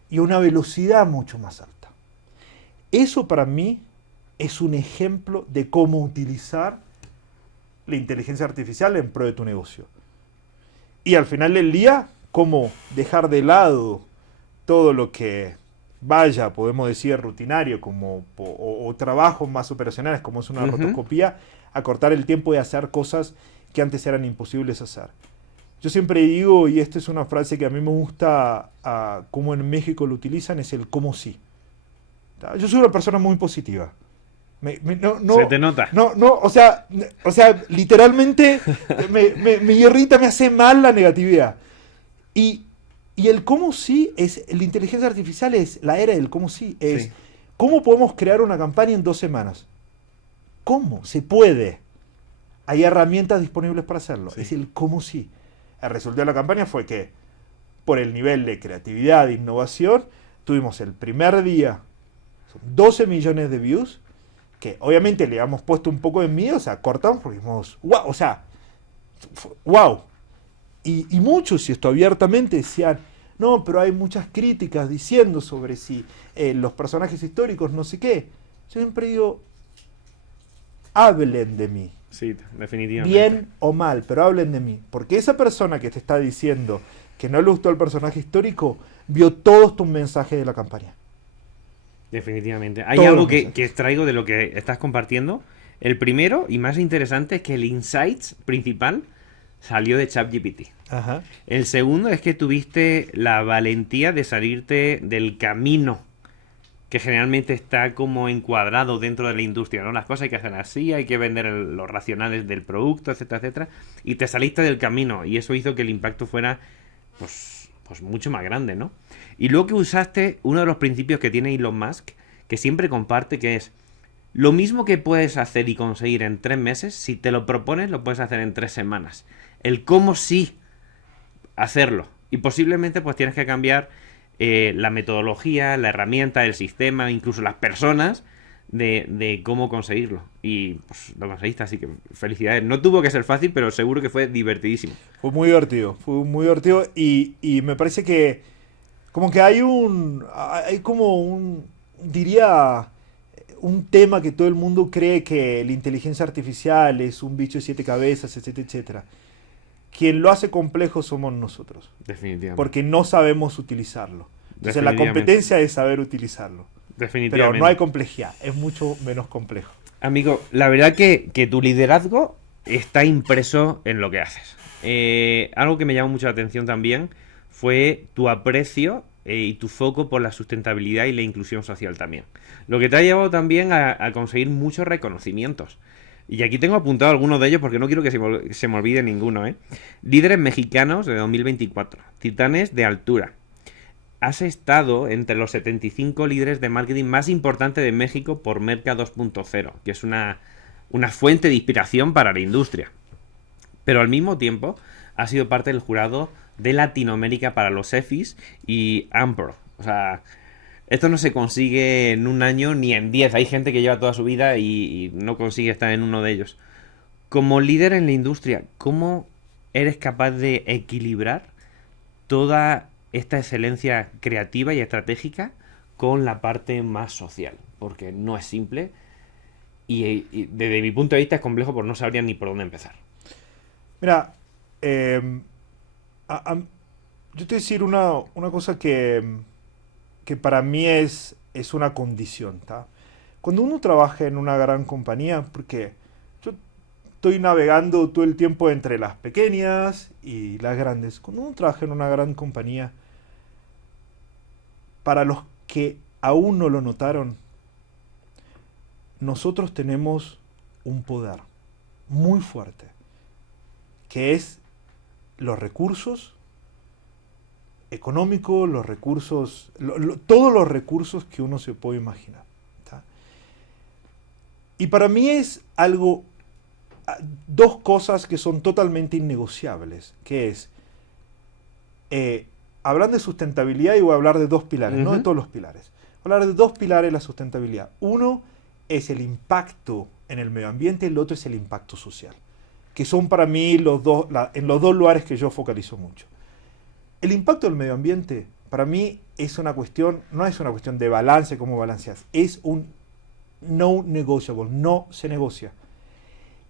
y una velocidad mucho más alta. Eso para mí es un ejemplo de cómo utilizar la inteligencia artificial en pro de tu negocio. Y al final del día, cómo dejar de lado todo lo que vaya, podemos decir, rutinario o trabajos más operacionales como es una rotoscopía, acortar el tiempo de hacer cosas que antes eran imposibles hacer. Yo siempre digo, y esta es una frase que a mí me gusta, cómo en México lo utilizan, es el cómo sí. Yo soy una persona muy positiva. Se te nota. O sea, literalmente me irrita, me hace mal la negatividad. Y el cómo sí la inteligencia artificial es la era del cómo sí. Sí. ¿Cómo podemos crear una campaña en 2 semanas? ¿Cómo? Se puede. Hay herramientas disponibles para hacerlo. Sí. Es el cómo sí. El resultado de la campaña fue que, por el nivel de creatividad e innovación, tuvimos el primer día 12 millones de views, que obviamente le habíamos puesto un poco de miedo, o sea, cortamos porque dijimos, wow, o sea, wow. Y muchos, y esto abiertamente, decían, no, pero hay muchas críticas diciendo sobre si los personajes históricos, no sé qué. Yo siempre digo, hablen de mí. Sí, definitivamente. Bien o mal, pero hablen de mí. Porque esa persona que te está diciendo que no le gustó el personaje histórico, vio todos tus mensajes de la campaña. Definitivamente. Hay Todos algo los que mensajes. extraigo de lo que estás compartiendo. El primero y más interesante es que el insight principal salió de ChatGPT. Ajá. El segundo es que tuviste la valentía de salirte del camino que generalmente está como encuadrado dentro de la industria, ¿no? Las cosas hay que hacer así, hay que vender los racionales del producto, etcétera, etcétera. Y te saliste del camino y eso hizo que el impacto fuera, pues pues mucho más grande, ¿no? Y luego que usaste uno de los principios que tiene Elon Musk, que siempre comparte, que es lo mismo que puedes hacer y conseguir en 3 meses, si te lo propones, lo puedes hacer en 3 semanas. El cómo sí hacerlo. Y posiblemente pues tienes que cambiar la metodología, la herramienta, el sistema, incluso las personas de cómo conseguirlo. Y pues lo conseguiste, así que felicidades. No tuvo que ser fácil, pero seguro que fue divertidísimo. Fue muy divertido y me parece que como que hay como un, diría, un tema que todo el mundo cree que la inteligencia artificial es un bicho de 7 cabezas, etcétera, etcétera. Quien lo hace complejo somos nosotros, Definitivamente. porque no sabemos utilizarlo. Entonces la Definitivamente. competencia es saber utilizarlo. Pero Definitivamente. no hay complejidad, es mucho menos complejo. Amigo, la verdad que tu liderazgo está impreso en lo que haces. Algo que me llamó mucho la atención también fue tu aprecio y tu foco por la sustentabilidad y la inclusión social también. Lo que te ha llevado también a conseguir muchos reconocimientos. Y aquí tengo apuntado algunos de ellos porque no quiero que se me olvide ninguno, ¿eh? Líderes mexicanos de 2024. Titanes de altura. Has estado entre los 75 líderes de marketing más importantes de México por Merca 2.0, que es una fuente de inspiración para la industria. Pero al mismo tiempo, has sido parte del jurado de Latinoamérica para los EFIS y Ampro. O sea, esto no se consigue en un año ni en 10. Hay gente que lleva toda su vida y no consigue estar en uno de ellos. Como líder en la industria, ¿cómo eres capaz de equilibrar toda esta excelencia creativa y estratégica con la parte más social? Porque no es simple y desde mi punto de vista es complejo porque no sabría ni por dónde empezar. Mira, yo te voy a decir una cosa que para mí es una condición, ¿tá? Cuando uno trabaja en una gran compañía, porque yo estoy navegando todo el tiempo entre las pequeñas y las grandes, cuando uno trabaja en una gran compañía, para los que aún no lo notaron, nosotros tenemos un poder muy fuerte, que es los recursos económicos, los recursos, todos los recursos que uno se puede imaginar, ¿tá? Y para mí es algo, dos cosas que son totalmente innegociables, que es, hablar de sustentabilidad y voy a hablar de dos pilares, no de todos los pilares. Voy a hablar de dos pilares de la sustentabilidad. Uno es el impacto en el medio ambiente, el otro es el impacto social, que son para mí en los dos lugares que yo focalizo mucho. El impacto del medio ambiente, para mí, es una cuestión, no es una cuestión de balance, como balanceas, es un no negotiable, no se negocia.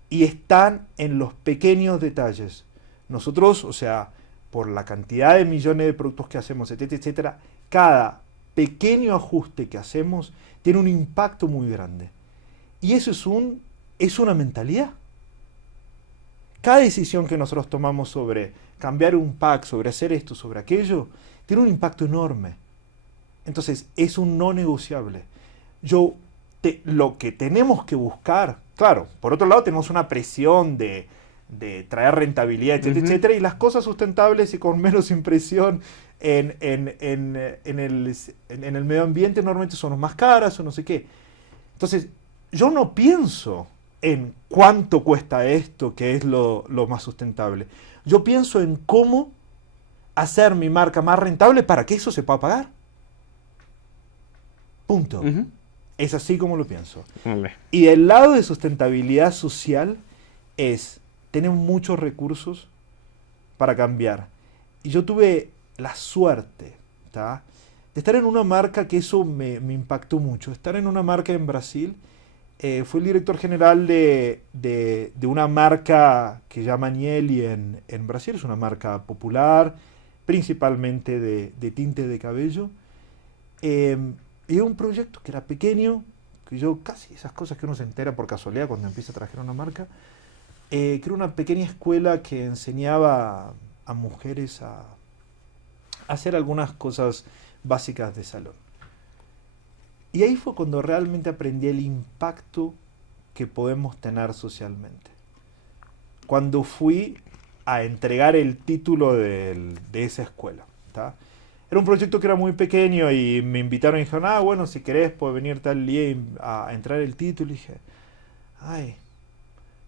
Y están en los pequeños detalles. Nosotros, o sea, por la cantidad de millones de productos que hacemos, etcétera, etcétera, cada pequeño ajuste que hacemos tiene un impacto muy grande. Y eso es una mentalidad. Cada decisión que nosotros tomamos sobre cambiar un pack, sobre hacer esto, sobre aquello, tiene un impacto enorme. Entonces, es un no negociable. Lo que tenemos que buscar, claro, por otro lado tenemos una presión de traer rentabilidad, etcétera, etcétera, y las cosas sustentables y con menos impresión en el medio ambiente normalmente son más caras o no sé qué. Entonces, yo no pienso en cuánto cuesta esto, que es lo más sustentable. Yo pienso en cómo hacer mi marca más rentable para que eso se pueda pagar. Punto. Es así como lo pienso. Vale. Y del lado de sustentabilidad social es tener muchos recursos para cambiar. Y yo tuve la suerte, ¿tá?, de estar en una marca que eso me impactó mucho. Estar en una marca en Brasil. Fui el director general de una marca que se llama Agnelli en Brasil. Es una marca popular, principalmente de tinte de cabello. Y un proyecto que era pequeño, que yo casi esas cosas que uno se entera por casualidad cuando empieza a trabajar en una marca, que era una pequeña escuela que enseñaba a mujeres a hacer algunas cosas básicas de salón. Y ahí fue cuando realmente aprendí el impacto que podemos tener socialmente. Cuando fui a entregar el título de esa escuela, ¿tá? Era un proyecto que era muy pequeño y me invitaron y dijeron, bueno, si querés puedes venir tal día a entrar el título. Y dije, ay,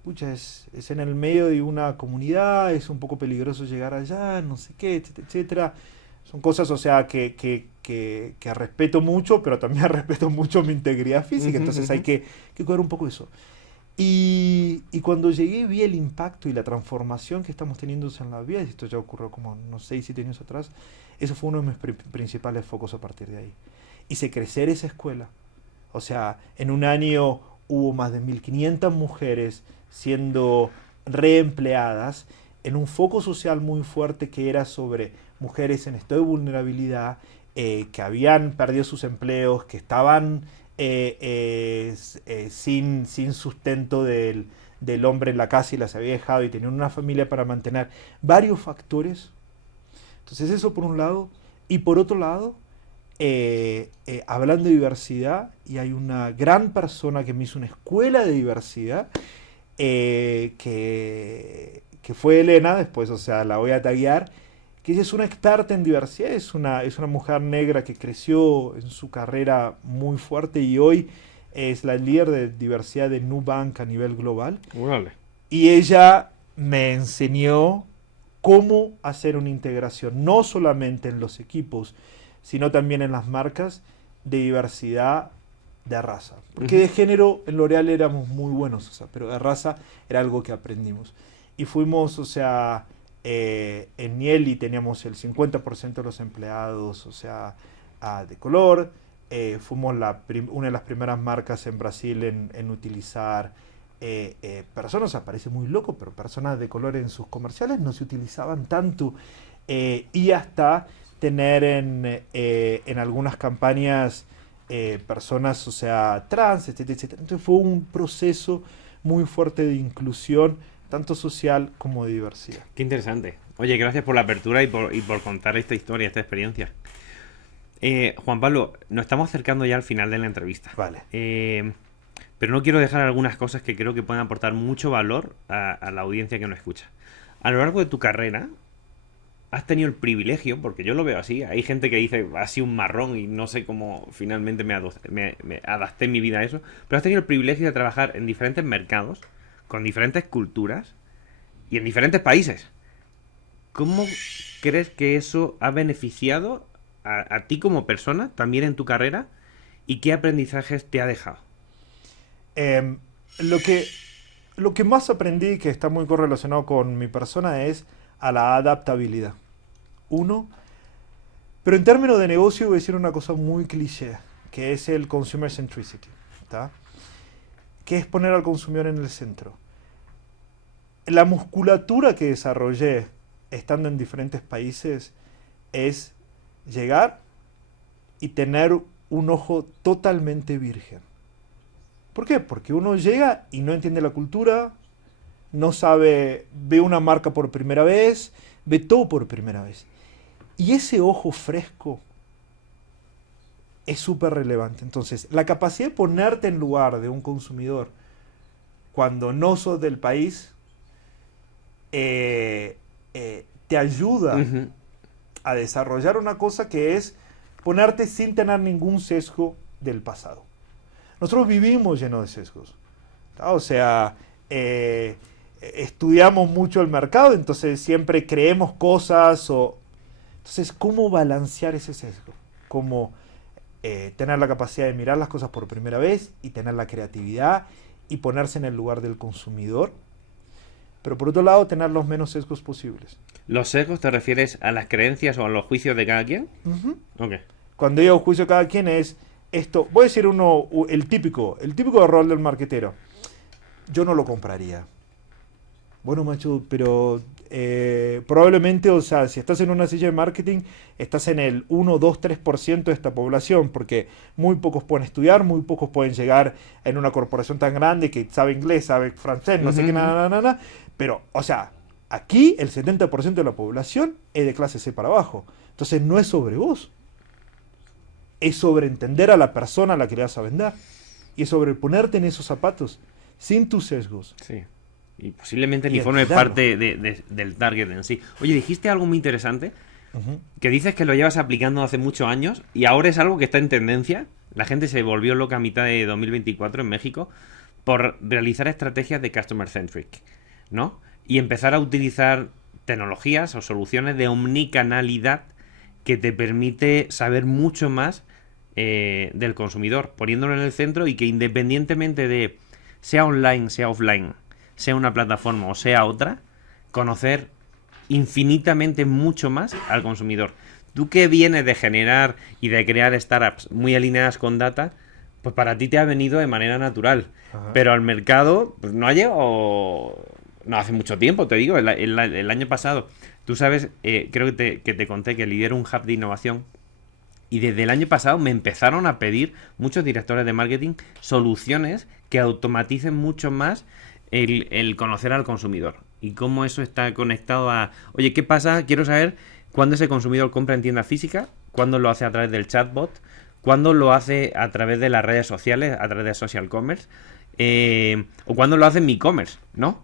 pucha, es en el medio de una comunidad, es un poco peligroso llegar allá, no sé qué, etcétera, etcétera. Son cosas, o sea, que respeto mucho, pero también respeto mucho mi integridad física, entonces hay que cuidar un poco eso. Y cuando llegué vi el impacto y la transformación que estamos teniendo en la vida, y esto ya ocurrió como unos 6, 7 años atrás, eso fue uno de mis principales focos a partir de ahí. Hice crecer esa escuela. O sea, en un año hubo más de 1.500 mujeres siendo reempleadas en un foco social muy fuerte que era sobre mujeres en estado de vulnerabilidad, que habían perdido sus empleos, que estaban sin sustento del hombre en la casa y las había dejado y tenían una familia para mantener. Varios factores. Entonces eso por un lado. Y por otro lado, hablando de diversidad, y hay una gran persona que me hizo una escuela de diversidad, que fue Elena, después, o sea, la voy a taguear, que ella es una experta en diversidad, es una mujer negra que creció en su carrera muy fuerte y hoy es la líder de diversidad de Nubank a nivel global. Órale. Y ella me enseñó cómo hacer una integración, no solamente en los equipos, sino también en las marcas de diversidad de raza. Porque de género en L'Oréal éramos muy buenos, o sea, pero de raza era algo que aprendimos. Y fuimos, o sea, en Nieli teníamos el 50% de los empleados, o sea, de color. Fuimos una de las primeras marcas en Brasil en utilizar personas, o sea, parece muy loco, pero personas de color en sus comerciales no se utilizaban tanto. Y hasta tener en algunas campañas personas, o sea, trans, etcétera, etcétera. Entonces fue un proceso muy fuerte de inclusión, tanto social como de diversidad. Qué interesante. Oye, gracias por la apertura y por contar esta historia, esta experiencia. Juan Pablo, nos estamos acercando ya al final de la entrevista. Vale. Pero no quiero dejar algunas cosas que creo que pueden aportar mucho valor a la audiencia que nos escucha. A lo largo de tu carrera, has tenido el privilegio, porque yo lo veo así, hay gente que dice, ha sido un marrón y no sé cómo finalmente me adapté mi vida a eso, pero has tenido el privilegio de trabajar en diferentes mercados, con diferentes culturas y en diferentes países. ¿Cómo crees que eso ha beneficiado a ti como persona, también en tu carrera, y qué aprendizajes te ha dejado? Lo que más aprendí, que está muy correlacionado con mi persona, es a la adaptabilidad. Pero en términos de negocio voy a decir una cosa muy cliché, que es el consumer centricity, ¿tá? Que es poner al consumidor en el centro. La musculatura que desarrollé estando en diferentes países es llegar y tener un ojo totalmente virgen. ¿Por qué? Porque uno llega y no entiende la cultura, no sabe, ve una marca por primera vez, ve todo por primera vez. Y ese ojo fresco es súper relevante. Entonces, la capacidad de ponerte en lugar de un consumidor cuando no sos del país te ayuda a desarrollar una cosa que es ponerte sin tener ningún sesgo del pasado. Nosotros vivimos llenos de sesgos, ¿tá? O sea, estudiamos mucho el mercado, entonces siempre creemos cosas. Entonces, ¿cómo balancear ese sesgo? ¿Cómo tener la capacidad de mirar las cosas por primera vez y tener la creatividad y ponerse en el lugar del consumidor? Pero por otro lado, tener los menos sesgos posibles. ¿Los sesgos te refieres a las creencias o a los juicios de cada quien? Okay. Cuando digo juicio de cada quien es esto. Voy a decir el típico error del marketero. Yo no lo compraría. Bueno, macho, pero probablemente, o sea, si estás en una silla de marketing, estás en el 1, 2, 3% de esta población, porque muy pocos pueden estudiar, muy pocos pueden llegar en una corporación tan grande que sabe inglés, sabe francés, no sé qué, nada. Pero, o sea, aquí el 70% de la población es de clase C para abajo. Entonces no es sobre vos. Es sobre entender a la persona a la que le vas a vender. Y es sobre ponerte en esos zapatos, sin tus sesgos. Sí. Y posiblemente Y ni forme entenderlo. parte del target en sí. Oye, dijiste algo muy interesante, que dices que lo llevas aplicando hace muchos años y ahora es algo que está en tendencia. La gente se volvió loca a mitad de 2024 en México por realizar estrategias de customer centric, ¿no? Y empezar a utilizar tecnologías o soluciones de omnicanalidad que te permite saber mucho más del consumidor, poniéndolo en el centro y que independientemente de sea online, sea offline, sea una plataforma o sea otra, conocer infinitamente mucho más al consumidor. Tú que vienes de generar y de crear startups muy alineadas con data, pues para ti te ha venido de manera natural. Ajá. Pero al mercado pues no ha llegado... No, hace mucho tiempo, te digo, el año pasado. Tú sabes, creo que te conté que lidero un hub de innovación y desde el año pasado me empezaron a pedir muchos directores de marketing soluciones que automaticen mucho más el conocer al consumidor y cómo eso está conectado a... Oye, ¿qué pasa? Quiero saber cuándo ese consumidor compra en tienda física, cuándo lo hace a través del chatbot, cuándo lo hace a través de las redes sociales, a través de social commerce, o cuándo lo hace en mi e-commerce, ¿no?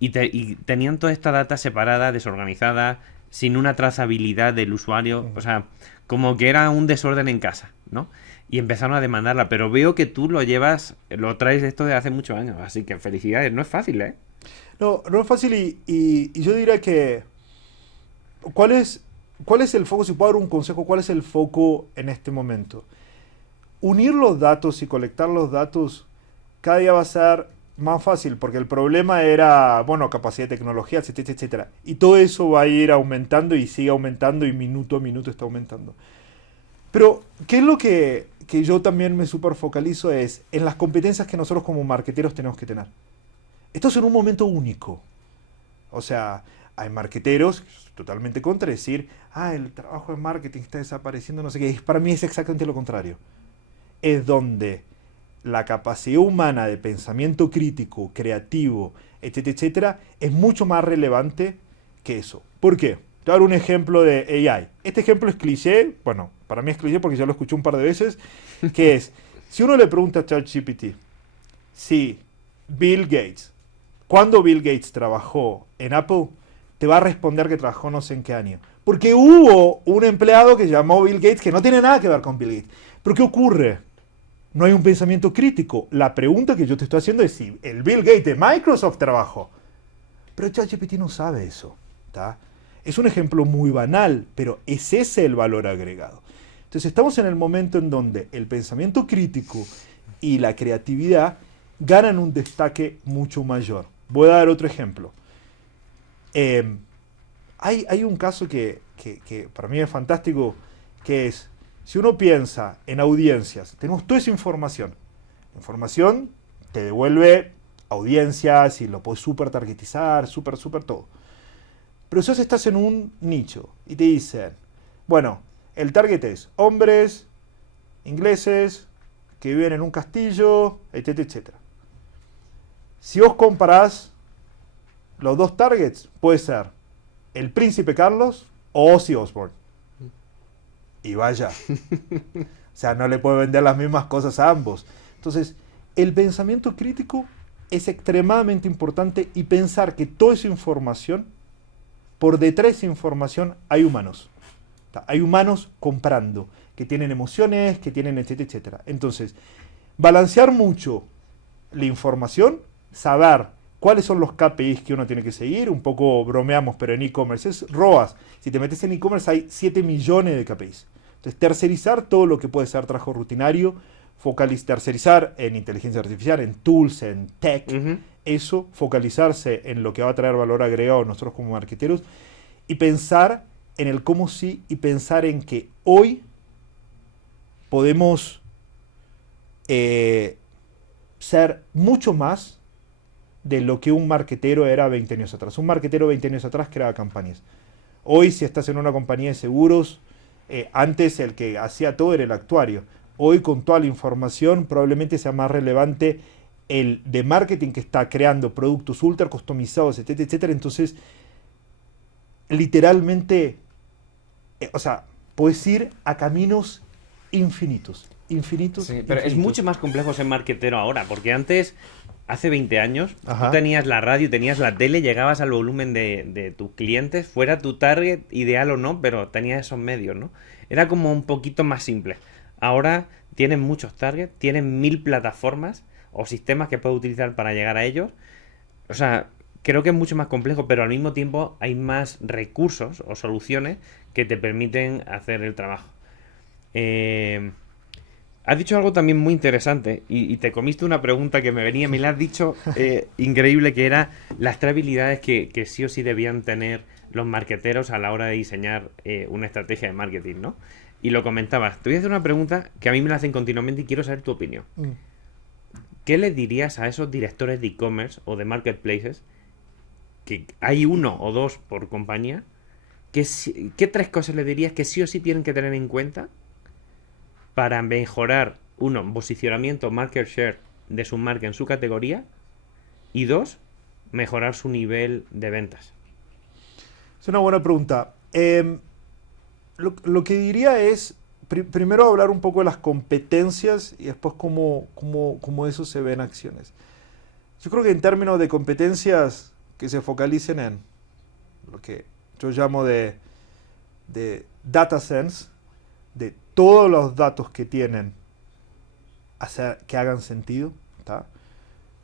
Y tenían toda esta data separada, desorganizada, sin una trazabilidad del usuario, o sea, como que era un desorden en casa, ¿no? Y empezaron a demandarla, pero veo que tú lo traes esto de hace muchos años, así que felicidades, no es fácil, ¿eh? No, no es fácil y yo diría que ¿cuál es el foco? Si puedo dar un consejo, ¿cuál es el foco en este momento? Unir los datos y colectar los datos cada día va a ser más fácil, porque el problema era, bueno, capacidad de tecnología, etcétera, etcétera. Y todo eso va a ir aumentando y sigue aumentando y minuto a minuto está aumentando. Pero, ¿qué es lo que yo también me super focalizo? Es en las competencias que nosotros como marketeros tenemos que tener. Esto es en un momento único. O sea, hay marketeros, totalmente contra decir, el trabajo de marketing está desapareciendo, no sé qué. Para mí es exactamente lo contrario. Es donde la capacidad humana de pensamiento crítico, creativo, etcétera, etcétera, es mucho más relevante que eso. ¿Por qué? Te voy a dar un ejemplo de AI. Este ejemplo es cliché, bueno, para mí es cliché porque ya lo escuché un par de veces, que es, si uno le pregunta a ChatGPT, si Bill Gates, ¿cuándo Bill Gates trabajó en Apple? Te va a responder que trabajó no sé en qué año. Porque hubo un empleado que llamó Bill Gates que no tiene nada que ver con Bill Gates. ¿Pero qué ocurre? No hay un pensamiento crítico. La pregunta que yo te estoy haciendo es si el Bill Gates de Microsoft trabajó. Pero ChatGPT no sabe eso. ¿Tá? Es un ejemplo muy banal, pero es ese el valor agregado. Entonces estamos en el momento en donde el pensamiento crítico y la creatividad ganan un destaque mucho mayor. Voy a dar otro ejemplo. Hay un caso que para mí es fantástico, que es, si uno piensa en audiencias, tenemos toda esa información. La información te devuelve audiencias y lo puedes súper targetizar, súper todo. Pero si vos estás en un nicho y te dicen, bueno, el target es hombres, ingleses, que viven en un castillo, etcétera, etcétera. Si vos comparás los dos targets, puede ser el Príncipe Carlos o Ozzy Osbourne. Y vaya. O sea, no le puede vender las mismas cosas a ambos. Entonces, el pensamiento crítico es extremadamente importante y pensar que toda esa información, por detrás de esa información hay humanos. Hay humanos comprando, que tienen emociones, que tienen etcétera, etcétera. Entonces, balancear mucho la información, saber cuáles son los KPIs que uno tiene que seguir, un poco bromeamos, pero en e-commerce es ROAS. Si te metes en e-commerce hay 7 millones de KPIs. Entonces, tercerizar todo lo que puede ser trabajo rutinario, tercerizar en inteligencia artificial, en tools, en tech, eso, focalizarse en lo que va a traer valor agregado a nosotros como marketeros y pensar en el cómo sí y pensar en que hoy podemos ser mucho más de lo que un marketero era 20 años atrás. Un marketero 20 años atrás creaba campañas. Hoy, si estás en una compañía de seguros, antes el que hacía todo era el actuario. Hoy, con toda la información, probablemente sea más relevante el de marketing que está creando productos ultra customizados, etcétera, etcétera. Entonces, literalmente, o sea, puedes ir a caminos infinitos. Infinitos. Sí, pero es mucho más complejo ser marketero ahora, porque antes hace 20 años, Ajá. tú tenías la radio, tenías la tele, llegabas al volumen de tus clientes, fuera tu target ideal o no, pero tenías esos medios, ¿no? Era como un poquito más simple. Ahora tienes muchos targets, tienes 1000 plataformas o sistemas que puedes utilizar para llegar a ellos. O sea, creo que es mucho más complejo, pero al mismo tiempo hay más recursos o soluciones que te permiten hacer el trabajo. Has dicho algo también muy interesante y te comiste una pregunta que me la has dicho increíble, que era las tres habilidades que sí o sí debían tener los marketeros a la hora de diseñar una estrategia de marketing, ¿no? Y lo comentabas. Te voy a hacer una pregunta que a mí me la hacen continuamente y quiero saber tu opinión. Mm. ¿Qué le dirías a esos directores de e-commerce o de marketplaces, que hay uno o dos por compañía, ¿qué tres cosas le dirías que sí o sí tienen que tener en cuenta para mejorar, uno, posicionamiento, market share de su marca en su categoría, y dos, mejorar su nivel de ventas? Es una buena pregunta. Lo que diría es, primero hablar un poco de las competencias y después cómo eso se ve en acciones. Yo creo que en términos de competencias que se focalicen en lo que yo llamo de data sense, de todos los datos que tienen, que hagan sentido, ¿tá?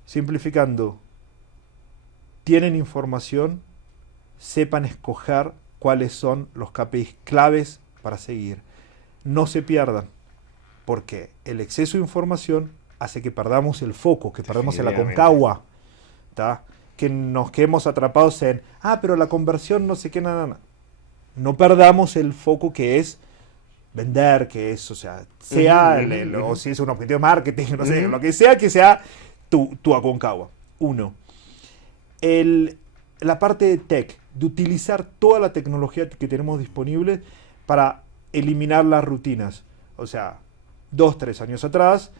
Simplificando, tienen información, sepan escoger cuáles son los KPIs claves para seguir. No se pierdan, porque el exceso de información hace que perdamos el foco, que perdamos el Aconcagua, ¿tá? Que nos quedemos atrapados en, pero la conversión no sé qué, nada. No perdamos el foco que es vender, que es, o sea, o si es un objetivo de marketing, no sé, lo que sea tu Aconcagua. Uno. La parte de tech, de utilizar toda la tecnología que tenemos disponible para eliminar las rutinas. O sea, 2-3 años atrás,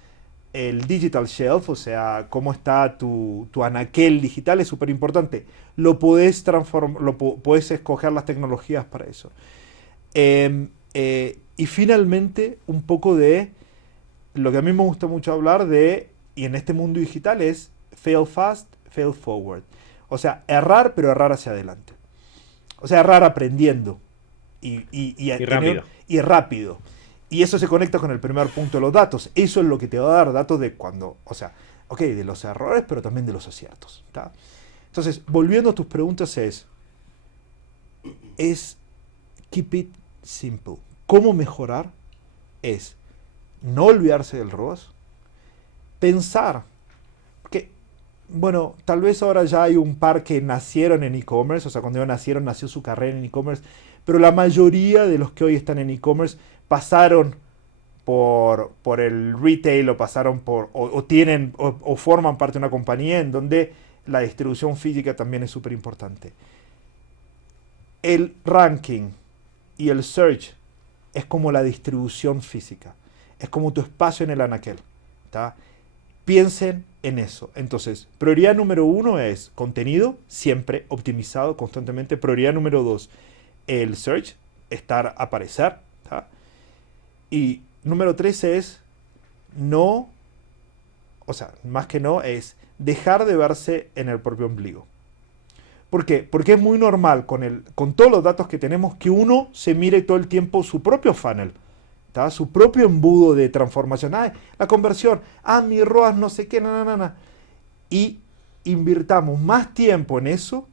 el digital shelf, o sea, cómo está tu anaquel digital, es súper importante. Lo podés transformar, podés escoger las tecnologías para eso. Y finalmente, un poco de lo que a mí me gusta mucho hablar de, y en este mundo digital, es fail fast, fail forward. O sea, errar, pero errar hacia adelante. O sea, errar aprendiendo. Y rápido. Y rápido. Y eso se conecta con el primer punto de los datos. Eso es lo que te va a dar datos de cuando, o sea, ok, de los errores, pero también de los aciertos, ¿tá? Entonces, volviendo a tus preguntas es keep it simple. ¿Cómo mejorar? Es no olvidarse del ROAS, pensar que, bueno, tal vez ahora ya hay un par que nacieron en e-commerce, o sea, cuando ellos nacieron, nació su carrera en e-commerce, pero la mayoría de los que hoy están en e-commerce pasaron por el retail o pasaron por, o tienen, o forman parte de una compañía en donde la distribución física también es súper importante. El ranking y el search es como la distribución física, es como tu espacio en el anaquel, ¿tá? Piensen en eso. Entonces, prioridad número 1 es contenido, siempre optimizado constantemente. Prioridad número 2, el search, aparecer, ¿tá? Y número 3 es más que no, es dejar de verse en el propio ombligo. ¿Por qué? Porque es muy normal con todos los datos que tenemos que uno se mire todo el tiempo su propio funnel, ¿tá? Su propio embudo de transformación. La conversión, mi ROAS no sé qué, y invirtamos más tiempo en eso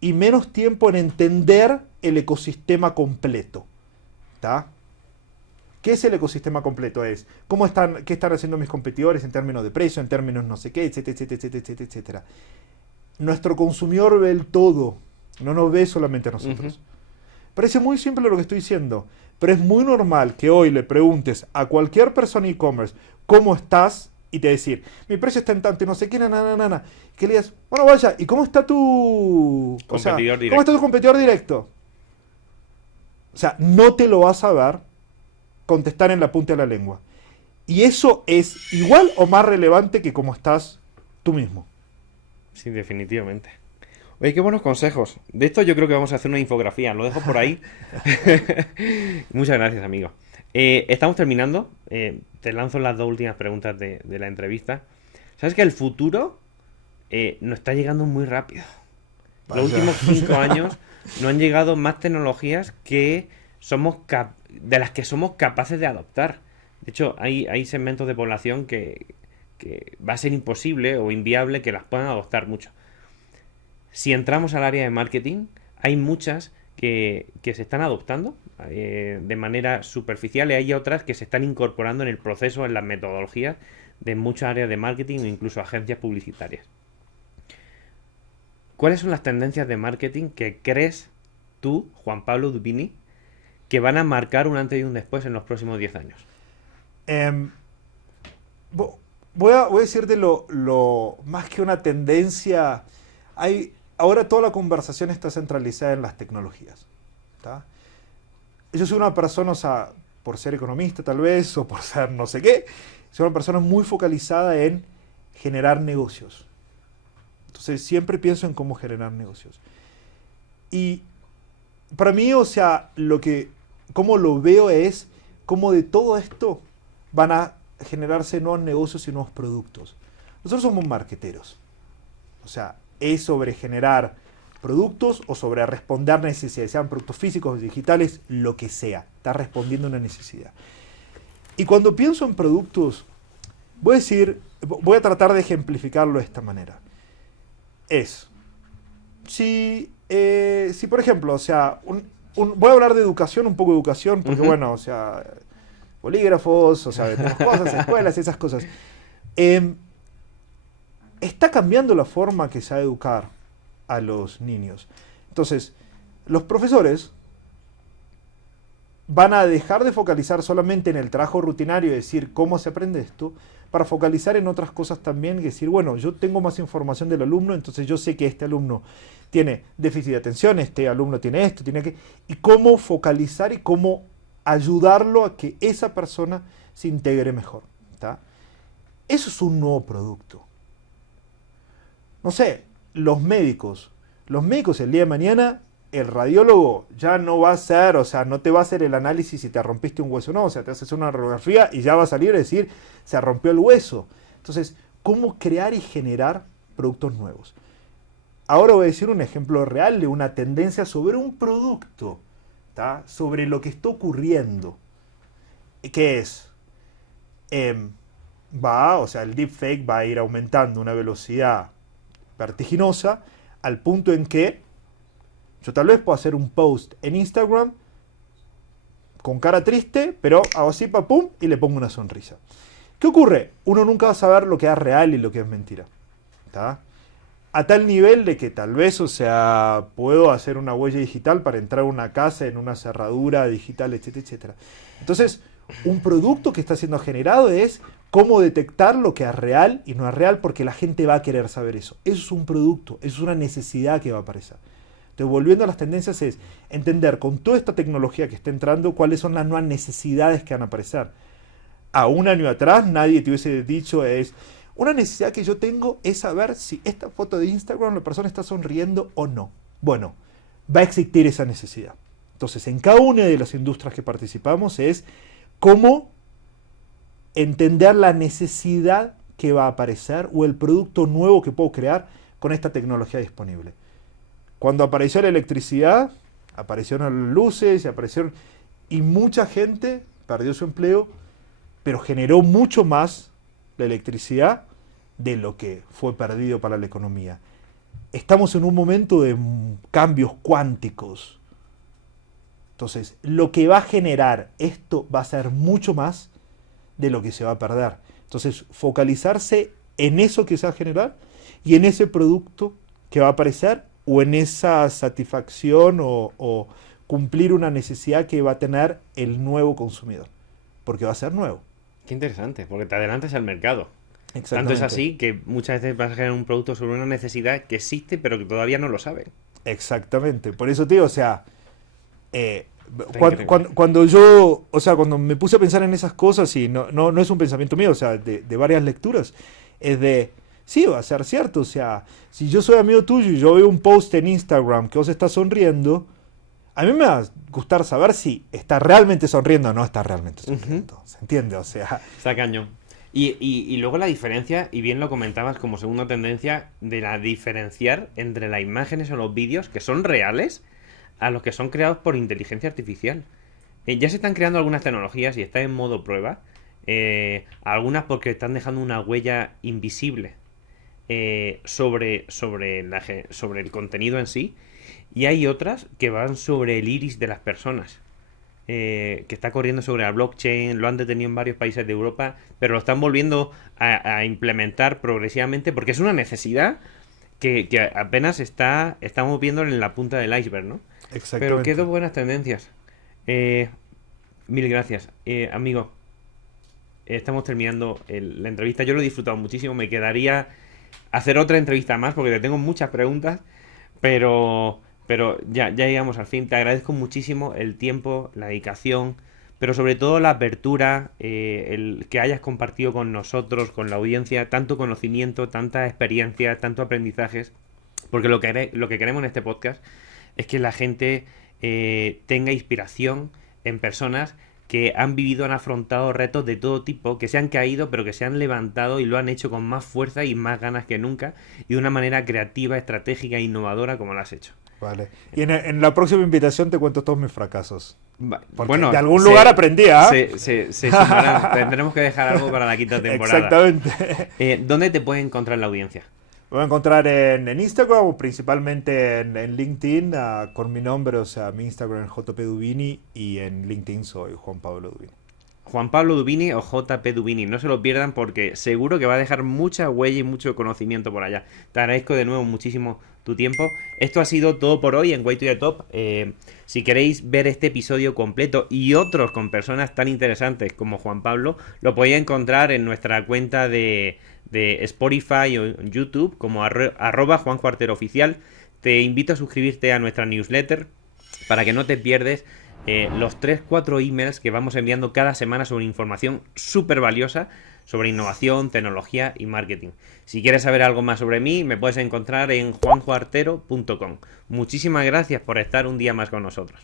y menos tiempo en entender el ecosistema completo, ¿tá? ¿Qué es el ecosistema completo? Es qué están haciendo mis competidores en términos de precio, en términos no sé qué, etcétera, etcétera, etcétera, etcétera. Nuestro consumidor ve el todo, no nos ve solamente a nosotros. Parece muy simple lo que estoy diciendo, pero es muy normal que hoy le preguntes a cualquier persona e-commerce ¿cómo estás? Y te decir, mi precio está en tanto y no sé qué, que le digas, bueno, vaya, ¿y cómo está tu competidor directo? ¿Cómo está tu competidor directo? O sea, no te lo vas a ver contestar en la punta de la lengua. Y eso es igual o más relevante que cómo estás tú mismo. Sí, definitivamente. Oye, qué buenos consejos. De esto yo creo que vamos a hacer una infografía. Lo dejo por ahí. Muchas gracias, amigo. Estamos terminando. Te lanzo las dos últimas preguntas de la entrevista. ¿Sabes que el futuro nos está llegando muy rápido. Los Vaya. últimos 5 años no han llegado más tecnologías que de las que somos capaces de adoptar. De hecho, hay segmentos de población que va a ser imposible o inviable que las puedan adoptar mucho. Si entramos al área de marketing, hay muchas que se están adoptando de manera superficial y hay otras que se están incorporando en el proceso, en las metodologías de muchas áreas de marketing o incluso agencias publicitarias. ¿Cuáles son las tendencias de marketing que crees tú, Juan Pablo Dubini, que van a marcar un antes y un después en los próximos 10 años? Voy a decirte lo más que una tendencia. Ahora toda la conversación está centralizada en las tecnologías. ¿Tá? Yo soy una persona, o sea, por ser economista tal vez, o por ser no sé qué, soy una persona muy focalizada en generar negocios. Entonces siempre pienso en cómo generar negocios. Y para mí, o sea, cómo lo veo es cómo de todo esto van a generarse nuevos negocios y nuevos productos. Nosotros somos marketeros. O sea, es sobre generar productos o sobre responder necesidades, sean productos físicos, digitales, lo que sea. Está respondiendo a una necesidad. Y cuando pienso en productos, voy a tratar de ejemplificarlo de esta manera. Si por ejemplo, o sea, voy a hablar de educación, un poco de educación, porque bueno, o sea, bolígrafos, o sea, tenemos cosas, escuelas, esas cosas. Está cambiando la forma que se va a educar a los niños. Entonces, los profesores van a dejar de focalizar solamente en el trabajo rutinario y decir cómo se aprende esto, para focalizar en otras cosas también y decir, bueno, yo tengo más información del alumno, entonces yo sé que este alumno tiene déficit de atención, este alumno tiene esto, tiene aquello, y cómo focalizar y cómo ayudarlo a que esa persona se integre mejor. ¿Tá? Eso es un nuevo producto. No sé, los médicos el día de mañana, el radiólogo ya no va a hacer, o sea, no te va a hacer el análisis si te rompiste un hueso o no, o sea, te haces una radiografía y ya va a salir a decir, se rompió el hueso. Entonces, ¿cómo crear y generar productos nuevos? Ahora voy a decir un ejemplo real de una tendencia sobre un producto, ¿tá? Sobre lo que está ocurriendo. ¿Qué es? O sea, el deepfake va a ir aumentando a una velocidad vertiginosa al punto en que yo tal vez puedo hacer un post en Instagram con cara triste, pero hago así, pum, y le pongo una sonrisa. ¿Qué ocurre? Uno nunca va a saber lo que es real y lo que es mentira. ¿Tá? A tal nivel de que tal vez, o sea, puedo hacer una huella digital para entrar a una casa en una cerradura digital, etcétera, etcétera. Entonces, un producto que está siendo generado es cómo detectar lo que es real y no es real, porque la gente va a querer saber eso. Eso es un producto, eso es una necesidad que va a aparecer. Entonces, volviendo a las tendencias, es entender con toda esta tecnología que está entrando cuáles son las nuevas necesidades que van a aparecer. A un año atrás nadie te hubiese dicho una necesidad que yo tengo es saber si esta foto de Instagram la persona está sonriendo o no. Bueno, va a existir esa necesidad. Entonces, en cada una de las industrias que participamos es cómo entender la necesidad que va a aparecer o el producto nuevo que puedo crear con esta tecnología disponible. Cuando apareció la electricidad, aparecieron las luces y mucha gente perdió su empleo, pero generó mucho más la electricidad de lo que fue perdido para la economía. Estamos en un momento de cambios cuánticos. Entonces, lo que va a generar esto va a ser mucho más de lo que se va a perder. Entonces, focalizarse en eso que se va a generar y en ese producto que va a aparecer o en esa satisfacción o cumplir una necesidad que va a tener el nuevo consumidor. Porque va a ser nuevo. Qué interesante, porque te adelantas al mercado. Tanto Exactamente. es así que muchas veces vas a generar un producto sobre una necesidad que existe pero que todavía no lo saben. Exactamente. Por eso te digo, o sea, increíble. cuando me puse a pensar en esas cosas, y no es un pensamiento mío, o sea, de varias lecturas, es de, sí, va a ser cierto, o sea, si yo soy amigo tuyo y yo veo un post en Instagram que vos estás sonriendo, a mí me va a gustar saber si está realmente sonriendo o no está realmente sonriendo. ¿Se entiende? O sea, Está cañón. Y luego la diferencia, y bien lo comentabas como segunda tendencia, de la diferenciar entre las imágenes o los vídeos que son reales a los que son creados por inteligencia artificial. Ya se están creando algunas tecnologías y están en modo prueba. Algunas porque están dejando una huella invisible sobre el contenido en sí. Y hay otras que van sobre el iris de las personas. Que está corriendo sobre la blockchain, lo han detenido en varios países de Europa, pero lo están volviendo a implementar progresivamente porque es una necesidad que apenas estamos viendo en la punta del iceberg, ¿no? Exactamente. Pero qué dos buenas tendencias. Mil gracias. Amigo, estamos terminando la entrevista. Yo lo he disfrutado muchísimo. Me quedaría hacer otra entrevista más porque te tengo muchas preguntas, pero ya llegamos al fin. Te agradezco muchísimo el tiempo, la dedicación, pero sobre todo la apertura, el que hayas compartido con nosotros, con la audiencia, tanto conocimiento, tanta experiencia, tanto aprendizajes, porque lo que queremos en este podcast es que la gente tenga inspiración en personas que han vivido, han afrontado retos de todo tipo, que se han caído, pero que se han levantado y lo han hecho con más fuerza y más ganas que nunca, y de una manera creativa, estratégica e innovadora como lo has hecho. Vale. Y en la próxima invitación te cuento todos mis fracasos. Porque Bueno, de algún lugar aprendí, ¿ah? se sumarán. Tendremos que dejar algo para la quinta temporada. Exactamente. ¿Dónde te puede encontrar la audiencia? Me voy a encontrar en Instagram o principalmente en LinkedIn con mi nombre, o sea, mi Instagram es JP Dubini y en LinkedIn soy Juan Pablo Dubini. Juan Pablo Dubini o JP Dubini, no se lo pierdan porque seguro que va a dejar mucha huella y mucho conocimiento por allá. Te agradezco de nuevo muchísimo tu tiempo. Esto ha sido todo por hoy en Way to the Top. Si queréis ver este episodio completo y otros con personas tan interesantes como Juan Pablo, lo podéis encontrar en nuestra cuenta de Spotify o en YouTube como @Juan Cuartero Oficial. Te invito a suscribirte a nuestra newsletter para que no te pierdes los 3-4 emails que vamos enviando cada semana sobre información súper valiosa sobre innovación, tecnología y marketing. Si quieres saber algo más sobre mí, me puedes encontrar en juanjuartero.com. Muchísimas gracias por estar un día más con nosotros.